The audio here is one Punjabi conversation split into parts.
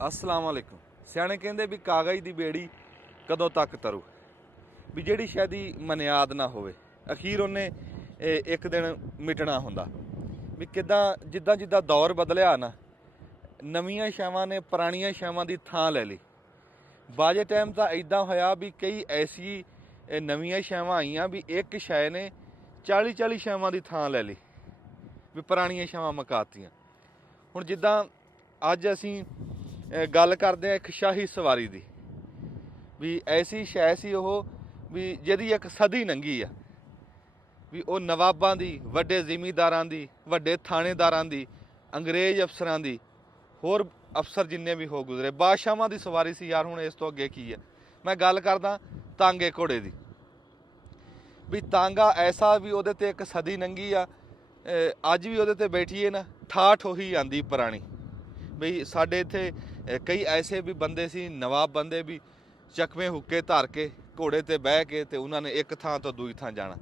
अस्सलाम वालेकुम। सियाणे कहते भी कागज़ की बेड़ी कदों तक तरू भी जिहड़ी शायद ही मनियाद ना होवे अखीर उन्हें एक दिन मिटना हुंदा भी किदां जिद्दां जिद्दां दौर बदलिया ना नवीं शैवां ने पुरानियां शैवां की थां ले ली। बाजे टाइम तो इदां होया भी कई ऐसी नवीं शैवां आईयां भी एक शै ने 40 शैवां की थां ले ली भी पुरानियां शैवां मकातियां। हुण जिद्दां अज असीं गल करते हैं एक शाही सवारी की भी ऐसी शै सी वो भी जिहदी एक सदी लंघी आ भी वो नवाबां दी वड्डे जिमीदारां दी वड्डे थाणेदारां दी अंग्रेज अफसरां दी होर अफसर जिन्ने भी हो गुजरे बादशाहां दी सवारी सी यार। हुण इस तो अगे की है मैं गल करदा तांगे घोड़े दी भी तांगा ऐसा भी वो एक सदी लंघी आ अज भी वो बैठीए ना ठाठ होही आंदी पुरानी बई साडे इत्थे कई ऐसे भी बंदे सी नवाब बंदे भी चकवे हुक्के धर के घोड़े ते बह के ते उन्होंने एक थां तो दूई थां जाना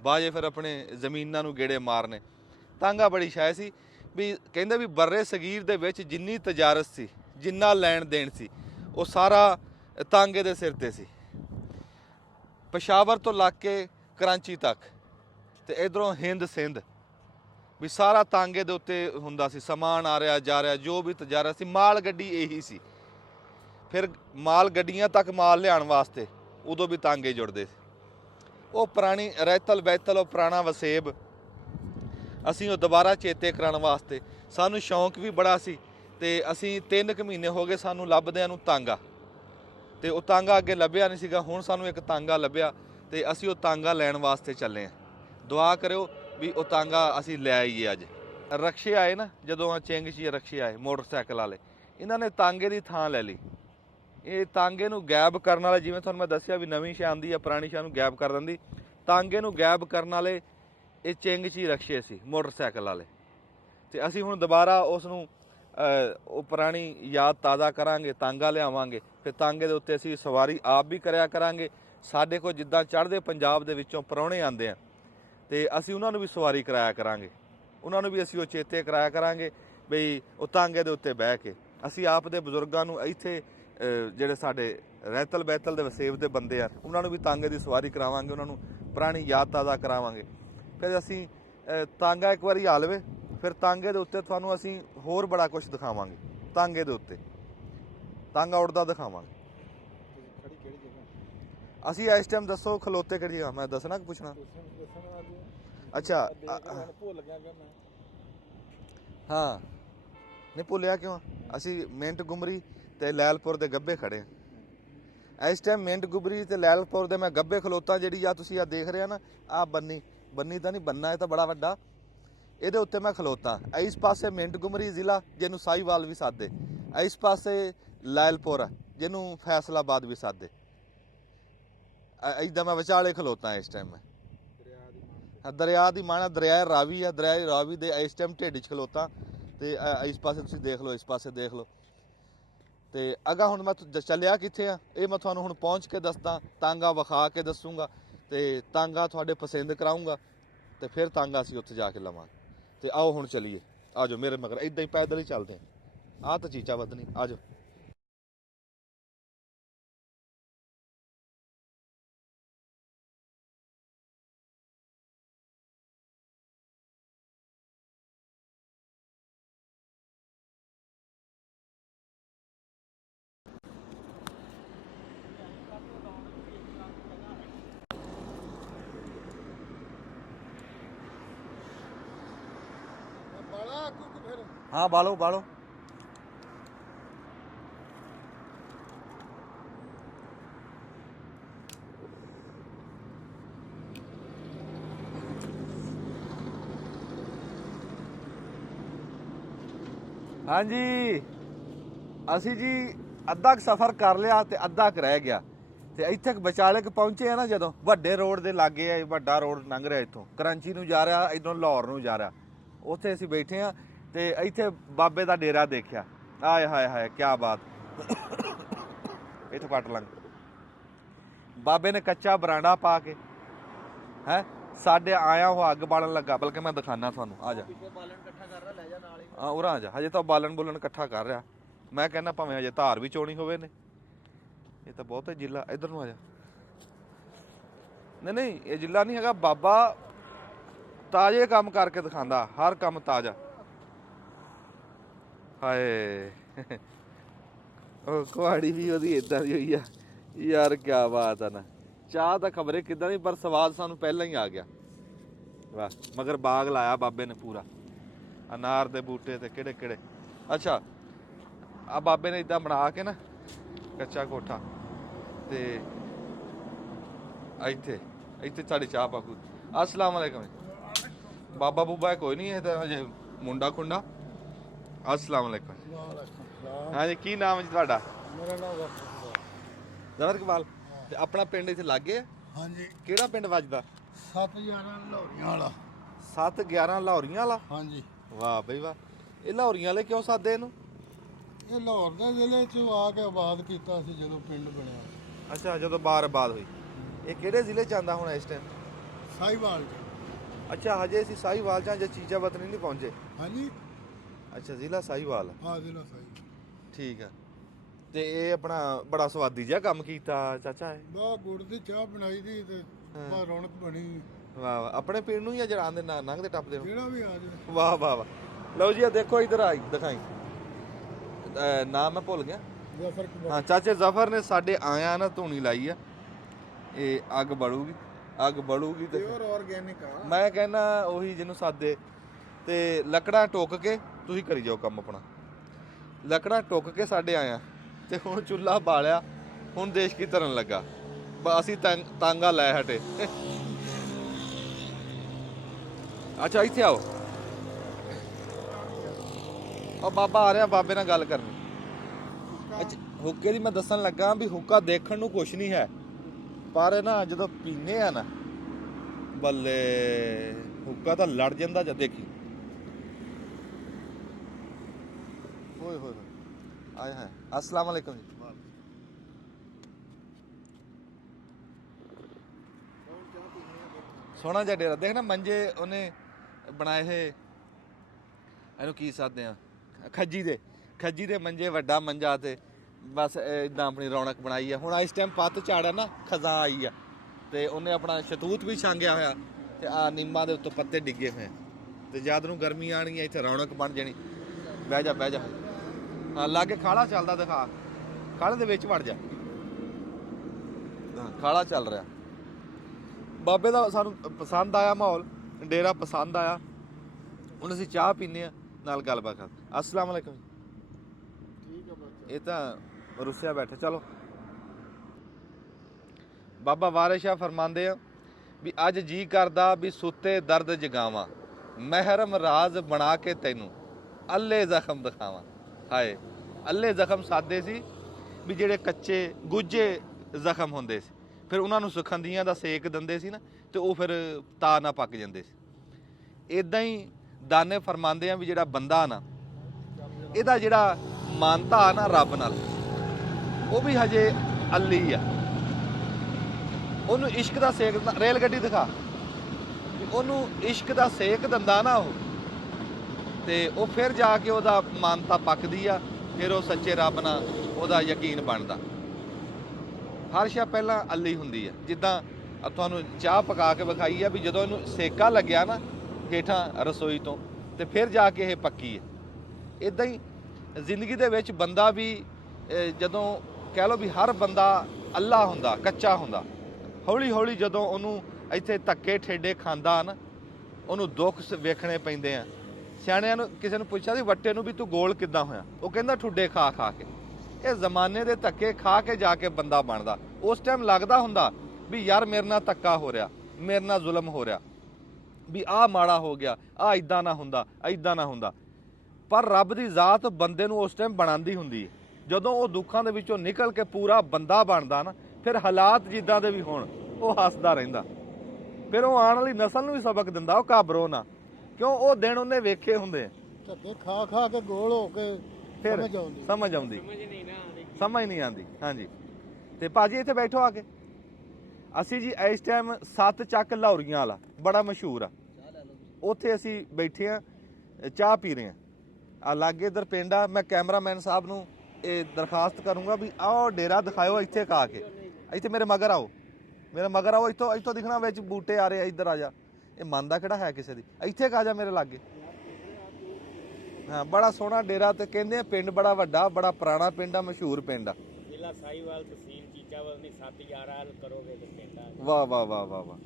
बाजे फिर अपने जमीनां नूं गेड़े मारने। तांगा बड़ी शै सी भी कहंदे भी बर्रे सगीर दे विच जिन्नी तजारत सी जिन्ना लैण देण सी वो सारा तांगे दे सिर ते सी। पेशावर तो लग के कराची तक ते इधरों हिंद सिंध भी सारा तांगे दे उत्ते हुंदा सी। समान आ रहा जा रहा जो भी तजारत सी माल गड्डी यही सी। फिर माल गड्डियां तक माल लियाण वास्ते उदों भी तांगे जुड़ते थे। वो पुरानी रैतल बैतल वो पुराना वसेब असीं वो दोबारा चेते कराउण वास्ते सानूं शौक भी बड़ा सी ते असीं 3 महीने हो गए सानूं लभदिआं नूं तांगा ते वो तांगा अगे लभ्या नहीं सीगा। हुण सानूं एक तांगा लभ्या ते असीं वो तांगा लैण वास्ते चले हैं। दुआ करियो भी वो तांगा असीं लै आईए। अज रक्शे आए ना जदों चिंग च रक्शे आए मोटरसाइकिल वाले इन्हां ने तांगे की थां लै ली। ये तांगे नूं गैब करन वाले जिवें तुहानूं मैं दस्सिया भी नवीं शै आंदी आ पुरानी शै नूं गैब कर दिंदी तांगे नूं गैब करन वाले ये चिंग च रक्शे सी मोटरसाइकिल वाले ते असीं हुण दोबारा उस नूं पुरानी याद ताज़ा करांगे तांगा लियावांगे फिर तांगे दे उत्ते असीं सवारी आप भी करया करांगे। साडे कोल जिद्दां चढ़दे पंजाब दे विच्चों प्राहुणे आंदे आ ते असीं उन्हां नूं भी सवारी कराया करांगे उन्हां नूं भी असीं वो चेते कराया करांगे बई वो तांगे दे उत्ते बह के असीं आप दे बजुर्गां नूं इत्थे ਜਿਹੜੇ ਸਾਡੇ ਰਹਿਤਲ ਬੈਤਲ ਦੇ ਵਸੇਬ ਦੇ ਬੰਦੇ ਆ ਉਹਨਾਂ ਨੂੰ ਵੀ ਤਾਂਗੇ ਦੀ ਸਵਾਰੀ ਕਰਾਵਾਂਗੇ ਉਹਨਾਂ ਨੂੰ ਪੁਰਾਣੀ ਯਾਦ ਤਾਜ਼ਾ ਕਰਾਵਾਂਗੇ। ਫਿਰ ਅਸੀਂ ਤਾਂਗਾ ਇੱਕ ਵਾਰੀ ਆ ਲਵੇ ਫਿਰ ਤਾਂਗੇ ਦੇ ਉੱਤੇ ਤੁਹਾਨੂੰ ਅਸੀਂ ਹੋਰ ਬੜਾ ਕੁਝ ਦਿਖਾਵਾਂਗੇ। ਤਾਂਗੇ ਦੇ ਉੱਤੇ ਤਾਂਗਾ ਉੱਡਦਾ ਦਿਖਾਵਾਂਗੇ। ਅਸੀਂ ਇਸ ਟਾਈਮ ਦੱਸੋ ਖਲੋਤੇ ਕਿਹੜੀ ਜਗ੍ਹਾ ਮੈਂ ਦੱਸਣਾ ਕਿ ਪੁੱਛਣਾ? ਅੱਛਾ ਹਾਂ ਨਹੀਂ ਭੁੱਲਿਆ ਕਿਉਂ ਅਸੀਂ ਮਿੰਟ ਗੁਮਰੀ ਤੇ लैलपुर ਦੇ ਗੱਬੇ ਖੜੇ ਆ ਇਸ ਟਾਈਮ ਮਿੰਟ ਗੁਬਰੀ ਤੇ लैलपुर ਦੇ ਮੈਂ ਗੱਬੇ ਖਲੋਤਾ। ਜਿਹੜੀ ਆ ਤੁਸੀਂ ਆ ਦੇਖ ਰਹੇ ਆ ਨਾ ਆ ਬੰਨੀ ਤਾਂ ਨਹੀਂ ਬੰਨਾ ਇਹ ਤਾਂ ਬੜਾ ਵੱਡਾ ਇਹਦੇ ਉੱਤੇ ਮੈਂ ਖਲੋਤਾ। ਇਸ ਪਾਸੇ ਮਿੰਟ ਗੁਮਰੀ ਜ਼ਿਲ੍ਹਾ ਜਿਹਨੂੰ ਸਾਹੀਵਾਲ ਵੀ ਸਾਦੇ ਇਸ ਪਾਸੇ लैलपुर ਜਿਹਨੂੰ फैसलाबाद भी सादे ਇੱਦਾਂ ਮੈਂ ਵਿਚਾਲੇ ਖਲੋਤਾ ਇਸ ਟਾਈਮ। ਮੈਂ ਦਰਿਆ ਦੀ ਮਾਣਾ ਦਰਿਆ ਰਾਵੀ ਆ ਦਰਿਆ ਰਾਵੀ ਦੇ ਇਸ ਟਾਈਮ ਢਿੱਡ 'ਚ ਖਲੋਤਾ ਤੇ ਇਸ ਪਾਸੇ ਤੁਸੀਂ ਦੇਖ ਲਓ ਇਸ ਪਾਸੇ ਦੇਖ ਲਓ ਤੇ ਅਗਾ ਹੁਣ ਮੈਂ ਚੱਲਿਆ ਕਿੱਥੇ ਆ ਇਹ ਮੈਂ ਤੁਹਾਨੂੰ ਹੁਣ ਪਹੁੰਚ ਕੇ ਦੱਸਦਾ ਤਾਂਗਾ ਵਿਖਾ ਕੇ ਦੱਸੂਗਾ ਤੇ ਤਾਂਗਾ ਤੁਹਾਡੇ ਪਸੰਦ ਕਰਾਊਂਗਾ ਤੇ ਫਿਰ ਤਾਂਗਾ ਅਸੀਂ ਉੱਥੇ ਜਾ ਕੇ ਲਵਾਂਗੇ। ਤੇ ਆਓ ਹੁਣ ਚੱਲੀਏ ਆ ਜਾਓ ਮੇਰੇ ਮਗਰ ਇੱਦਾਂ ਹੀ ਪੈਦਲ ਹੀ ਚੱਲਦੇ ਆ ਤਾਂ ਚੀਚਾ ਵਧਣੀ ਆ ਜਾਓ। हाँ बालो बालो हाँ जी असी जी अद्धा सफ़र कर लिया ते अद्धा रह गया ते इत्थे विचाले पहुंचे हैं ना जदों वड्डे रोड दे लागे वड्डा रोड लंघ रहा इत्थों कराची नूं जा रहा इधरों लाहौर नूं जा रहा उत्थे असीं बैठे हाँ ते इत्थे बाबे दा डेरा देखिया। आए हाय हाय क्या बात इत्थे पट लंघ बाबे ने कच्चा बरांडा पा के है साढ़े आया हुआ अग बालन लगा बल्कि मैं दिखाना थानू आ जा हाँ उरा आ जा हजे तो बालन बुलन इकट्ठा कर रहा ਮੈਂ ਕਹਿੰਦਾ ਭਾਵੇਂ ਅਜੇ ਧਾਰ ਵੀ ਚੋਣੀ ਹੋਵੇ ਨੇ। ਇਹ ਤਾਂ ਬਹੁਤ ਹੈ ਜ਼ਿਲ੍ਹਾ। ਇੱਧਰ ਨੂੰ ਆ ਜਾ। ਨਹੀਂ ਇਹ ਜ਼ਿਲ੍ਹਾ ਨਹੀਂ ਹੈਗਾ। ਬਾਬਾ ਤਾਜ਼ੇ ਕੰਮ ਕਰਕੇ ਦਿਖਾਉਂਦਾ, ਹਰ ਕੰਮ ਤਾਜ਼ਾ। ਹਾਏ ਉਹ ਕੁਹਾੜੀ ਵੀ ਉਹਦੀ ਇਦਾਂ ਦੀ ਹੋਈ ਆ ਯਾਰ, ਕਿਆ ਬਾਤ ਆ ਨਾ। ਚਾਹ ਤਾਂ ਖਬਰੇ ਕਿੱਦਾਂ ਦੀ, ਪਰ ਸਵਾਦ ਸਾਨੂੰ ਪਹਿਲਾਂ ਹੀ ਆ ਗਿਆ। ਵਾਹ, ਮਗਰ ਬਾਗ ਲਾਇਆ ਬਾਬੇ ਨੇ ਪੂਰਾ, ਅਨਾਰ ਦੇ ਬੂਟੇ ਤੇ ਕਿਹੜੇ ਕਿਹੜੇ। ਅੱਛਾ ਆ ਬਾਬੇ ਨੇ ਇਦਾਂ ਬਣਾ ਕੇ ਨਾ ਕੱਚਾ ਕੋਠਾ, ਤੇ ਇੱਥੇ ਇੱਥੇ ਸਾਡੀ ਚਾਹ ਪਾਕੂ। अस्सलाम वालेकुम। बाबा बूबा कोई नहीं है तो हजे मुंडा खुंडा। अस्सलाम वालेकुम। हाँ जी, की नाम है ਤੁਹਾਡਾ? ਮੇਰਾ ਨਾਮ ਜ਼ਫਰ ਇਕਬਾਲ। ਤੇ ਆਪਣਾ ਪਿੰਡ ਇੱਥੇ ਲਾਗੇ ਆ? ਹਾਂਜੀ। ਕਿਹੜਾ ਪਿੰਡ ਵੱਜਦਾ? 711 ਲਾਹੌਰੀਆਂ ਵਾਲਾ। 711 ਲਾਹੌਰੀਆਂ ਵਾਲਾ? ਹਾਂਜੀ। ਵਾਹ ਬਈ ਵਾਹ। ਇਹ ਲਾਹੌਰੀਆਂ ਵਾਲੇ ਕਿਉਂ ਸਾਦੇ ਇਹਨੂੰ? ਇਹ ਲਾਹੌਰ ਦੇ ਜ਼ਿਲ੍ਹੇ 'ਚ ਆ ਕੇ ਆਬਾਦ ਕੀਤਾ ਸੀ ਜਦੋਂ ਪਿੰਡ ਬਣਿਆ। ਅੱਛਾ, ਜਦੋਂ ਬਾਰ ਆਬਾਦ ਹੋਈ। ਇਹ ਕਿਹੜੇ ਜ਼ਿਲ੍ਹੇ 'ਚ ਆਉਂਦਾ ਹੁਣ ਇਸ ਟਾਈਮ? ਸਾਹੀਵਾਲ 'ਚ। ਅੱਛਾ, ਹਜੇ ਅਸੀਂ ਸਾਹੀਵਾਲ 'ਚ ਜਾਂ ਚੀਚਾ ਵਤਨੀ ਨਹੀਂ ਪਹੁੰਚੇ? ਹਾਂਜੀ। ਅੱਛਾ, ਜ਼ਿਲ੍ਹਾ ਸਾਹੀਵਾਲ। ਹਾਂ, ਜ਼ਿਲ੍ਹਾ ਸਾਹੀਵਾਲ। ਠੀਕ ਆ। ਤੇ ਇਹ ਆਪਣਾ ਬੜਾ ਸਵਾਦੀ ਜਿਹਾ ਕੰਮ ਕੀਤਾ ਚਾਚਾ। ਇਹ ਬਾ ਗੁੜ ਦੀ ਚਾਹ ਬਣਾਈ ਦੀ ਤੇ ਬਾ ਰੌਣਕ ਬਣੀ। ਵਾਹ ਵਾਹ। ਆਪਣੇ ਪਿੰਡ ਨੂੰ ਹੀ ਜੜਾਂ ਦੇ ਲੰਘਦੇ ਟੱਪਦੇ ਜਿਹੜਾ ਵੀ ਆ ਜਾਵੇ। ਵਾਹ ਵਾਹ ਵਾਹ। ਲਓ ਜੀ, ਆ ਦੇਖੋ ਇੱਧਰ ਆਈ ਦਿਖਾਈ। ਨਾਮ ਮੈਂ ਭੁੱਲ ਗਿਆ। ਜ਼ਫਰ। ਹਾਂ, ਚਾਚੇ ਜ਼ਫਰ ਨੇ ਸਾਡੇ ਆਇਆ ਨਾ ਧੂਣੀ ਲਾਈ ਆ। ਇਹ ਅੱਗ ਬਲੂਗੀ, ਅੱਗ ਬਲੂਗੀ ਤੇ ਆਰਗੈਨਿਕ ਆ। ਮੈਂ ਕਹਿੰਦਾ ਉਹੀ ਜਿਹਨੂੰ ਸਾਦੇ ਤੇ ਲੱਕੜਾਂ ਟੁੱਕ ਕੇ ਤੁਸੀਂ ਕਰੀ ਜਾਓ ਕੰਮ ਆਪਣਾ। ਲੱਕੜਾਂ ਟੁੱਕ ਕੇ ਸਾਡੇ ਆਇਆ ਤੇ ਹੁਣ ਚੁੱਲ੍ਹਾ ਬਾਲਿਆ, ਹੁਣ ਦੇਸ਼ ਕੀ ਧਰਨ ਲੱਗਾ। ਅਸੀਂ ਤਾਂਗਾ ਲੈ ਹਟੇ। ਅੱਛਾ, ਇੱਥੇ ਆਓ। ਉਹ ਬਾਬਾ ਆ ਰਿਹਾ, ਬਾਬੇ ਨਾਲ ਗੱਲ ਕਰਨੀ। ਅੱਛਾ, ਹੁੱਕੇ ਦੀ ਮੈਂ ਦੱਸਣ ਲੱਗਾ ਵੀ ਹੁੱਕਾ ਦੇਖਣ ਨੂੰ ਕੁਛ ਨਹੀਂ ਹੈ, ਪਰ ਨਾ ਜਦੋਂ ਪੀਨੇ ਆ ਨਾ ਬੱਲੇ, ਹੁੱਕਾ ਤਾਂ ਲੜ ਜਾਂਦਾ। ਜਦ ਦੇਖੀ ਹੋਏ ਹੋਏ ਆਇਆ ਹੈ। अस्सलाम वालेकुम जी। ਸੋਹਣਾ ਜਿਹਾ ਡੇਰਾ ਦੇਖ ਨਾ, ਮੰਜੇ ਉਹਨੇ ਬਣਾਏ ਹੋਏ, ਇਹਨੂੰ ਕੀ ਸਾਦੇ ਆ, ਖੱਜੀ ਦੇ ਮੰਜੇ, ਵੱਡਾ ਮੰਜਾ ਤੇ ਬਸ ਇਦਾਂ ਆਪਣੀ ਰੌਣਕ ਬਣਾਈ ਆ। ਹੁਣ ਇਸ ਟਾਈਮ ਪੱਤ ਝਾੜ ਆ ਨਾ, ਖਜ਼ਾਂ ਆਈ ਆ ਤੇ ਉਹਨੇ ਆਪਣਾ ਸ਼ਤੂਤ ਵੀ ਛਾਂਗਿਆ ਹੋਇਆ ਤੇ ਆ ਨਿੰਮਾਂ ਦੇ ਉੱਤੋਂ ਪੱਤੇ ਡਿੱਗੇ ਹੋਏ ਤੇ ਜਦ ਨੂੰ ਗਰਮੀ ਆਣੀ ਇੱਥੇ ਰੌਣਕ ਬਣ ਜਾਣੀ। ਬਹਿ ਜਾ ਬਹਿ ਜਾ। ਹਾਂ, ਲਾਗੇ ਖਾਲਾ ਚੱਲਦਾ, ਦਿਖਾ। ਖਾਲੇ ਦੇ ਵਿੱਚ ਵੜ ਜਾ। ਖਾਲਾ ਚੱਲ ਰਿਹਾ। ਬਾਬੇ ਦਾ ਸਾਨੂੰ ਪਸੰਦ ਆਇਆ ਮਾਹੌਲ, ਡੇਰਾ ਪਸੰਦ ਆਇਆ। ਹੁਣ ਅਸੀਂ ਚਾਹ ਪੀਂਦੇ ਆ, ਨਾਲ ਗੱਲਬਾਤ ਕਰ। अस्सलाम वालेकुम। ਠੀਕ ਆ ਬੱਚਾ। ਇਹ ਤਾਂ ਰੁੱਸਿਆ ਬੈਠੇ। ਚਲੋ, ਬਾਬਾ ਵਾਰਿਸ ਸ਼ਾਹ ਫਰਮਾਉਂਦੇ ਆ ਵੀ ਅੱਜ ਜੀ ਕਰਦਾ ਵੀ ਸੁੱਤੇ ਦਰਦ ਜਗਾਵਾਂ, ਮਹਿਰਮ ਰਾਜ਼ ਬਣਾ ਕੇ ਤੈਨੂੰ ਅੱਲੇ ਜ਼ਖਮ ਦਿਖਾਵਾਂ। ਹਾਏ, ਅੱਲੇ ਜ਼ਖਮ ਸਾਦੇ ਸੀ ਵੀ ਜਿਹੜੇ ਕੱਚੇ ਗੁੱਝੇ ਜ਼ਖਮ ਹੁੰਦੇ ਸੀ, ਫਿਰ ਉਹਨਾਂ ਨੂੰ ਸੁਖੰਦੀਆਂ ਦਾ ਸੇਕ ਦਿੰਦੇ ਸੀ ਨਾ, ਤੇ ਉਹ ਫਿਰ ਤਾਂ ਨਾ ਪੱਕ ਜਾਂਦੇ ਸੀ। ਇੱਦਾਂ ਹੀ ਦਾਨੇ ਫਰਮਾਉਂਦੇ ਆ ਵੀ ਜਿਹੜਾ ਬੰਦਾ ਨਾ, ਇਹਦਾ ਜਿਹੜਾ ਮਾਨਤਾ ਆ ਨਾ ਰੱਬ ਨਾਲ, ਉਹ ਵੀ ਹਜੇ ਅੱਲੀ ਆ। ਉਹਨੂੰ ਇਸ਼ਕ ਦਾ ਸੇਕ ਦਿੰਦਾ। ਰੇਲ ਗੱਡੀ ਦਿਖਾ। ਉਹਨੂੰ ਇਸ਼ਕ ਦਾ ਸੇਕ ਦਿੰਦਾ ਨਾ ਉਹ, ਤੇ ਉਹ ਫਿਰ ਜਾ ਕੇ ਉਹਦਾ ਮਾਨਤਾ ਪੱਕਦੀ ਆ, ਫਿਰ ਉਹ ਸੱਚੇ ਰੱਬ ਨਾਲ ਉਹਦਾ ਯਕੀਨ ਬਣਦਾ। ਹਰ ਸ਼ੈ ਪਹਿਲਾਂ ਅੱਲੀ ਹੁੰਦੀ ਆ। ਜਿੱਦਾਂ ਤੁਹਾਨੂੰ ਚਾਹ ਪਕਾ ਕੇ ਵਿਖਾਈ ਆ ਵੀ ਜਦੋਂ ਇਹਨੂੰ ਸੇਕਾ ਲੱਗਿਆ ਨਾ ਹੇਠਾਂ ਰਸੋਈ ਤੋਂ, ਤੇ ਫਿਰ ਜਾ ਕੇ ਇਹ ਪੱਕੀ ਹੈ। ਇੱਦਾਂ ਹੀ ਜ਼ਿੰਦਗੀ ਦੇ ਵਿੱਚ ਬੰਦਾ ਵੀ ਜਦੋਂ ਕਹਿ ਲਓ ਵੀ ਹਰ ਬੰਦਾ ਅੱਲਾ ਹੁੰਦਾ, ਕੱਚਾ ਹੁੰਦਾ, ਹੌਲੀ ਹੌਲੀ ਜਦੋਂ ਉਹਨੂੰ ਇੱਥੇ ਧੱਕੇ ਠੇਡੇ ਖਾਂਦਾ ਨਾ, ਉਹਨੂੰ ਦੁੱਖ ਵੇਖਣੇ ਪੈਂਦੇ ਆ। ਸਿਆਣਿਆਂ ਨੂੰ ਕਿਸੇ ਨੂੰ ਪੁੱਛਿਆ ਸੀ ਵੱਟੇ ਨੂੰ ਵੀ ਤੂੰ ਗੋਲ ਕਿੱਦਾਂ ਹੋਇਆ, ਉਹ ਕਹਿੰਦਾ ਠੁੱਡੇ ਖਾ ਖਾ ਕੇ। ਇਹ ਜ਼ਮਾਨੇ ਦੇ ਧੱਕੇ ਖਾ ਕੇ ਜਾ ਕੇ ਬੰਦਾ ਬਣਦਾ। ਉਸ ਟਾਈਮ ਲੱਗਦਾ ਹੁੰਦਾ ਵੀ ਯਾਰ ਮੇਰੇ ਨਾਲ ਧੱਕਾ ਹੋ ਰਿਹਾ, ਮੇਰੇ ਨਾਲ ਜ਼ੁਲਮ ਹੋ ਰਿਹਾ, ਵੀ ਆਹ ਮਾੜਾ ਹੋ ਗਿਆ, ਆਹ ਇੱਦਾਂ ਨਾ ਹੁੰਦਾ, ਇੱਦਾਂ ਨਾ ਹੁੰਦਾ। ਪਰ ਰੱਬ ਦੀ ਜ਼ਾਤ ਬੰਦੇ ਨੂੰ ਉਸ ਟਾਈਮ ਬਣਾਉਂਦੀ ਹੁੰਦੀ ਹੈ। ਜਦੋਂ ਉਹ ਦੁੱਖਾਂ ਦੇ ਵਿੱਚੋਂ ਨਿਕਲ ਕੇ ਪੂਰਾ ਬੰਦਾ ਬਣਦਾ ਨਾ, ਫਿਰ ਹਾਲਾਤ ਜਿੱਦਾਂ ਦੇ ਵੀ ਹੋਣ ਉਹ ਹੱਸਦਾ ਰਹਿੰਦਾ। ਫਿਰ ਉਹ ਆਉਣ ਵਾਲੀ ਨਸਲ ਨੂੰ ਵੀ ਸਬਕ ਦਿੰਦਾ, ਉਹ ਘਾਬਰੋ ਨਾ, ਕਿਉਂ ਉਹ ਦਿਨ ਉਹਨੇ ਵੇਖੇ ਹੁੰਦੇ। ਧੱਕੇ ਖਾ ਖਾ ਕੇ ਗੋਲ ਹੋ ਕੇ ਫਿਰ ਸਮਝ ਆਉਂਦੀ, ਸਮਝ ਨਹੀਂ ਆਉਂਦੀ। ਹਾਂਜੀ, ਤੇ ਭਾਜੀ ਇੱਥੇ ਬੈਠੋ ਆ ਕੇ। ਅਸੀਂ ਜੀ ਇਸ ਟਾਈਮ 7 ਚੱਕ ਲਾਹੌਰੀਆਂ ਵਾਲਾ ਬੜਾ ਮਸ਼ਹੂਰ ਆ, ਉੱਥੇ ਅਸੀਂ ਬੈਠੇ ਆ, ਚਾਹ ਪੀ ਰਹੇ ਆ। ਆ ਲਾਗੇ ਇੱਧਰ ਪਿੰਡ ਆ। ਮੈਂ ਕੈਮਰਾਮੈਨ ਸਾਹਿਬ ਨੂੰ ਇਹ ਦਰਖਾਸਤ ਕਰੂੰਗਾ ਵੀ ਆਹ ਡੇਰਾ ਦਿਖਾਇਓ ਇੱਥੇ ਕਾ ਕੇ, ਇੱਥੇ ਮੇਰੇ ਮਗਰ ਆਓ, ਮੇਰੇ ਮਗਰ ਆਓ, ਇੱਥੋਂ ਦਿਖਣਾ ਵਿੱਚ ਬੂਟੇ ਆ ਰਹੇ ਆ, ਇੱਧਰ ਆ ਜਾ। ਇਹ ਮੰਨਦਾ ਕਿਹੜਾ ਹੈ ਕਿਸੇ ਦੀ, ਇੱਥੇ ਕਾ ਜਾ ਮੇਰੇ ਲਾਗੇ। ਹਾਂ ਬੜਾ ਸੋਹਣਾ ਡੇਰਾ, ਤੇ ਕਹਿੰਦੇ ਆ ਪਿੰਡ ਬੜਾ ਵੱਡਾ, ਬੜਾ ਪੁਰਾਣਾ ਪਿੰਡ ਆ, ਮਸ਼ਹੂਰ ਪਿੰਡ ਆ। ਜ਼ਿਲ੍ਹਾ ਸਾਹੀਵਾਲ, ਤਹਿਸੀਲ ਚੀਚਾਵਤ ਨਹੀਂ 711 ਕਰੋਗੇ ਤੇ ਪਿੰਡ ਆ। ਵਾਹ ਵਾਹ ਵਾਹ ਵਾਹ ਵਾਹ।